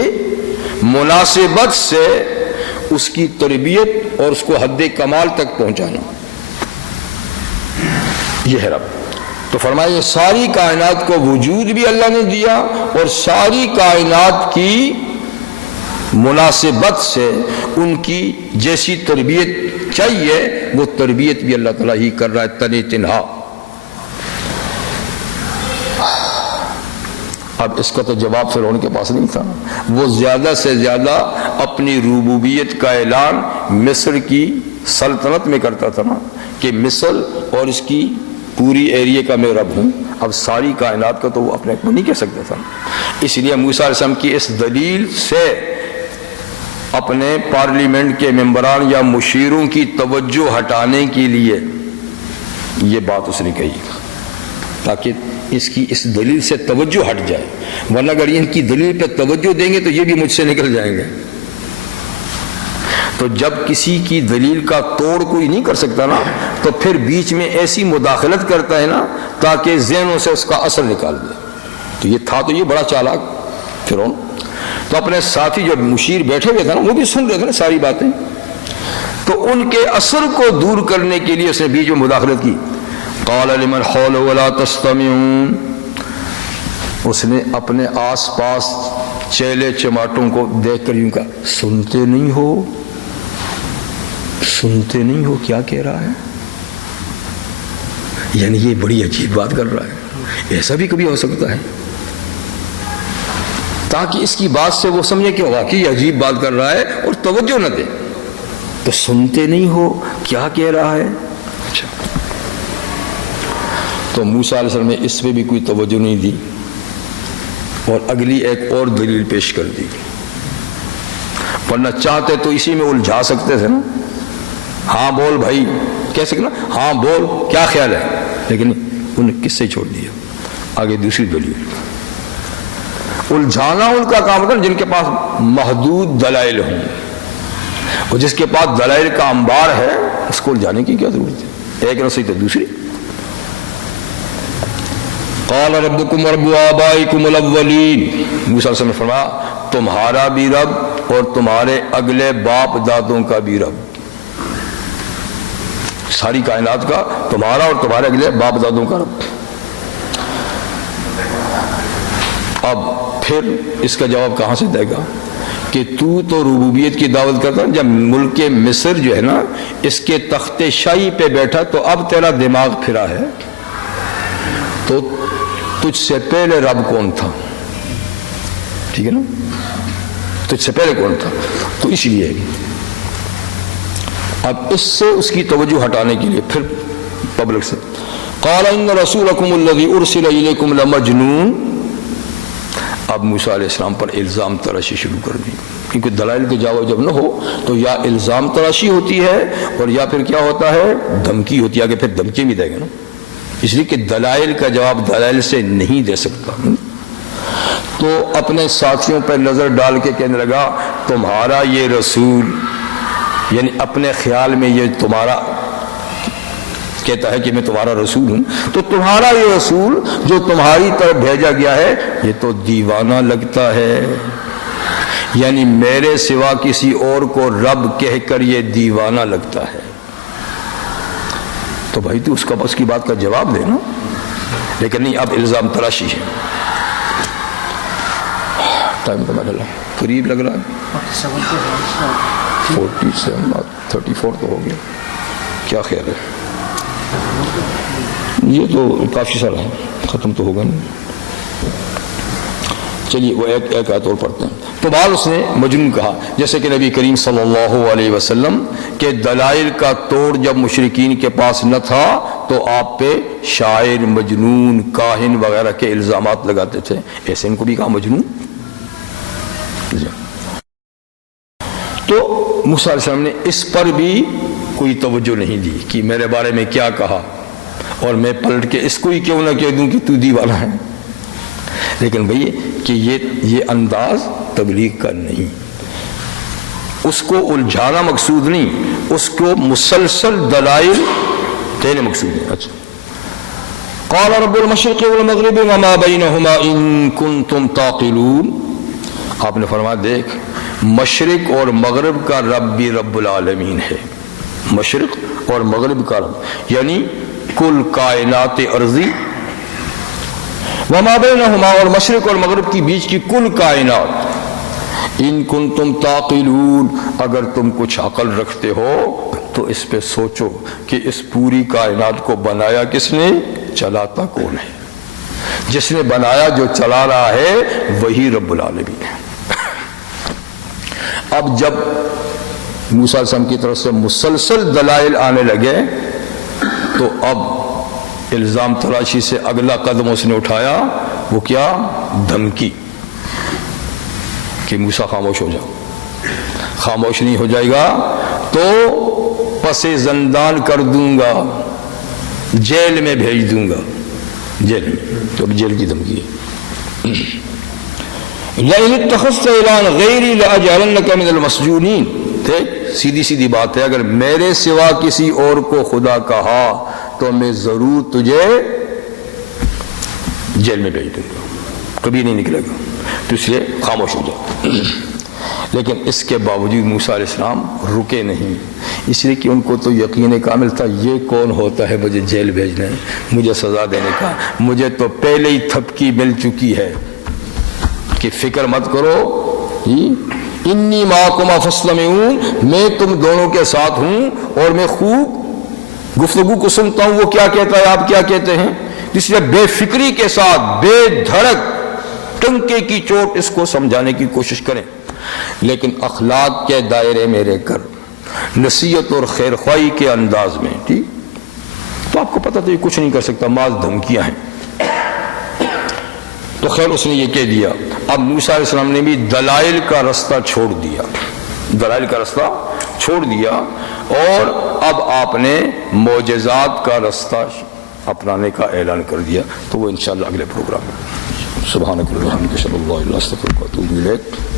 مناسبت سے اس کی تربیت اور اس کو حد کمال تک پہنچانا، یہ ہے رب۔ تو فرمایا یہ ساری کائنات کو وجود بھی اللہ نے دیا، اور ساری کائنات کی مناسبت سے ان کی جیسی تربیت چاہیے وہ تربیت بھی اللہ تعالیٰ ہی کر رہا ہے، تنی تنہا۔ اب اس کا تو جواب فرعون کے پاس نہیں تھا، وہ زیادہ سے زیادہ اپنی ربوبیت کا اعلان مصر کی سلطنت میں کرتا تھا نا، کہ مصر اور اس کی پوری ایریے کا میں رب ہوں۔ اب ساری کائنات کا تو وہ اپنے کو نہیں کہہ سکتا تھا، اس لیے موسیٰ علیہ السلام کی اس دلیل سے اپنے پارلیمنٹ کے ممبران یا مشیروں کی توجہ ہٹانے کے لیے یہ بات اس نے کہی، تاکہ اس کی اس دلیل سے توجہ ہٹ جائے، ورنہ اگر ان کی دلیل پہ توجہ دیں گے تو یہ بھی مجھ سے نکل جائیں گے۔ تو جب کسی کی دلیل کا توڑ کوئی نہیں کر سکتا نا، تو پھر بیچ میں ایسی مداخلت کرتا ہے نا تاکہ ذہنوں سے اس کا اثر نکال دے۔ تو یہ تھا تو یہ بڑا چالاک فرعون۔ تو اپنے ساتھی جو مشیر بیٹھے ہوئے تھے نا، وہ بھی سن رہے تھے نا ساری باتیں، تو ان کے اثر کو دور کرنے کے لیے اس نے بیچ میں مداخلت کی. قال لمن حوله ولا تستمعون، اس نے اپنے آس پاس چیلے چماٹوں کو دیکھ کر یوں کہا سنتے نہیں ہو، سنتے نہیں ہو کیا کہہ رہا ہے. یعنی یہ بڑی عجیب بات کر رہا ہے، ایسا بھی کبھی ہو سکتا ہے، تاکہ اس کی بات سے وہ سمجھے کہ واقعی عجیب بات کر رہا ہے اور توجہ نہ دے. تو سنتے نہیں ہو کیا کہہ رہا ہے. اچھا، تو موسیٰ علیہ السلام نے اس پہ بھی کوئی توجہ نہیں دی اور اگلی ایک اور دلیل پیش کر دی. ورنہ چاہتے تو اسی میں الجھا سکتے تھے نا، ہاں بول بھائی کہہ سکتے نا، ہاں بول کیا خیال ہے، لیکن انہوں نے کس سے چھوڑ دیا. آگے دوسری دلیل، الجھانا ان کا کام ہوتا ہے جن کے پاس محدود دلائل ہوں، اور جس کے پاس دلائل کا انبار ہے اس کو الجھانے کی کیا ضرورت ہے. ایک نہ صحیح تو دوسری. قال ربکم ورب آبائکم الاولین، موسیٰ علیہ السلام نے فرمایا تمہارا بھی رب اور تمہارے اگلے باپ دادوں کا بھی رب، ساری کائنات کا تمہارا اور تمہارے اگلے باپ دادوں کا رب. اب پھر اس کا جواب کہاں سے دے گا کہ تو ربوبیت کی دعوت کرتا. جب ملک مصر جو ہے نا اس کے تخت شاہی پہ بیٹھا تو اب تیرا دماغ پھرا ہے، تو تجھ سے پہلے رب کون تھا؟ ٹھیک ہے نا، تجھ سے پہلے کون تھا؟ تو اس لیے اب اس سے اس کی توجہ ہٹانے کے لیے پھر پبلک سے قال ان رسولکم الذی ارسل الیکم لمجنون. اب موسیٰ علیہ السلام پر الزام تراشی شروع کر دی، کیونکہ دلائل کے جواب جب نہ ہو تو یا الزام تراشی ہوتی ہے اور یا پھر کیا ہوتا ہے، دھمکی ہوتی ہے. آگے پھر دھمکی بھی دے گا نا، اس لیے کہ دلائل کا جواب دلائل سے نہیں دے سکتا. تو اپنے ساتھیوں پر نظر ڈال کے کہنے لگا تمہارا یہ رسول، یعنی اپنے خیال میں یہ تمہارا کہتا ہے کہ میں تمہارا رسول ہوں، تو تمہارا یہ رسول جو تمہاری طرف بھیجا گیا ہے یہ تو دیوانہ لگتا ہے. یعنی میرے سوا کسی اور کو رب کہہ کر یہ دیوانہ لگتا ہے. تو بھائی تو اس کی بات کا جواب دے نا، لیکن نہیں، اب الزام تراشی ہے. ٹائم تو میرا قریب لگ رہا ہے، 47 34 تو ہو گیا. کیا خیال ہے؟ یہ تو کافی سارا ہے، ختم تو ہوگا نہیں. چلیے وہ ایک آیت اور پڑھتے ہیں. تو بعد اس نے مجنون کہا، جیسے کہ نبی کریم صلی اللہ علیہ وسلم کے دلائل کا توڑ جب مشرکین کے پاس نہ تھا تو آپ پہ شاعر، مجنون، کاہن وغیرہ کے الزامات لگاتے تھے. ایسے ان کو بھی کہا مجنون. تو موسیٰ علیہ السلام نے اس پر بھی کوئی توجہ نہیں دی کہ میرے بارے میں کیا کہا، اور میں پلٹ کے اس کو ہی کیوں نہ کہہ دوں کہ تو دیوانہ ہے. لیکن بھئی کہ یہ انداز تبلیغ کا نہیں، اس کو الجھانا مقصود نہیں، اس کو مسلسل دلائل دینے مقصود ہے. اچھا، قال رب المشرق والمغرب وما بینہما ان کنتم تعقلون. آپ نے فرمایا دیکھ، مشرق اور مغرب کا رب بھی رب العالمین ہے. مشرق اور مغرب کا رب یعنی کل کائنات ارضی، وما بینہما اور مشرق اور مغرب کی بیچ کی کل کائنات. ان کنتم تعقلون، اگر تم کچھ عقل رکھتے ہو تو اس پہ سوچو کہ اس پوری کائنات کو بنایا کس نے، چلاتا کون ہے. جس نے بنایا، جو چلا رہا ہے وہی رب العالمین ہے. اب جب موسیٰ علیہ السلام کی طرف سے مسلسل دلائل آنے لگے تو اب الزام تراشی سے اگلا قدم اس نے اٹھایا، وہ کیا، دھمکی کہ موسیٰ خاموش ہو جاؤ. خاموش نہیں ہو جائے گا تو پس زندان کر دوں گا، جیل میں بھیج دوں گا. جیل میں تو اب جیل کی دھمکی ہے. لَئِنِ اتَّخَذْتَ إِلَٰهًا غَيْرِي لَأَجْعَلَنَّكَ مِنَ الْمَسْجُونِينَ. سیدھی سیدھی بات ہے، اگر میرے سوا کسی اور کو خدا کہا تو میں ضرور تجھے جیل میں بھیج دوں گا، کبھی نہیں نکلے گا. تو اس لیے خاموش ہو جاؤ. لیکن اس کے باوجود موسیٰ علیہ السلام رکے نہیں، اس لیے کہ ان کو تو یقین کامل تھا یہ کون ہوتا ہے مجھے جیل بھیجنے، مجھے سزا دینے کا، مجھے تو پہلے ہی تھپکی مل چکی ہے کہ فکر مت کرو، انی معکما فاسلمعون، میں تم دونوں کے ساتھ ہوں اور میں خوب گفتگو کو سنتا ہوں، وہ کیا کہتا ہے آپ کیا کہتے ہیں، اس لیے بے فکری کے ساتھ بے دھڑک ٹنکے کی چوٹ اس کو سمجھانے کی کوشش کریں، لیکن اخلاق کے دائرے میں رہ کر نصیحت اور خیر خواہی کے انداز میں، ٹھیک تو آپ کو پتہ تو یہ کچھ نہیں کر سکتا، معاذ دھمکیاں ہیں۔ تو خیر اس نے یہ کہہ دیا۔ اب موسیٰ علیہ السلام نے بھی دلائل کا رستہ چھوڑ دیا، دلائل کا رستہ چھوڑ دیا، اور اب آپ نے معجزات کا رستہ اپنانے کا اعلان کر دیا۔ تو وہ انشاءاللہ اگلے پروگرام میں۔ سبحانک اللہم وبحمدک اشہد ان لا الہ الا انت استغفرک واتوب الیک۔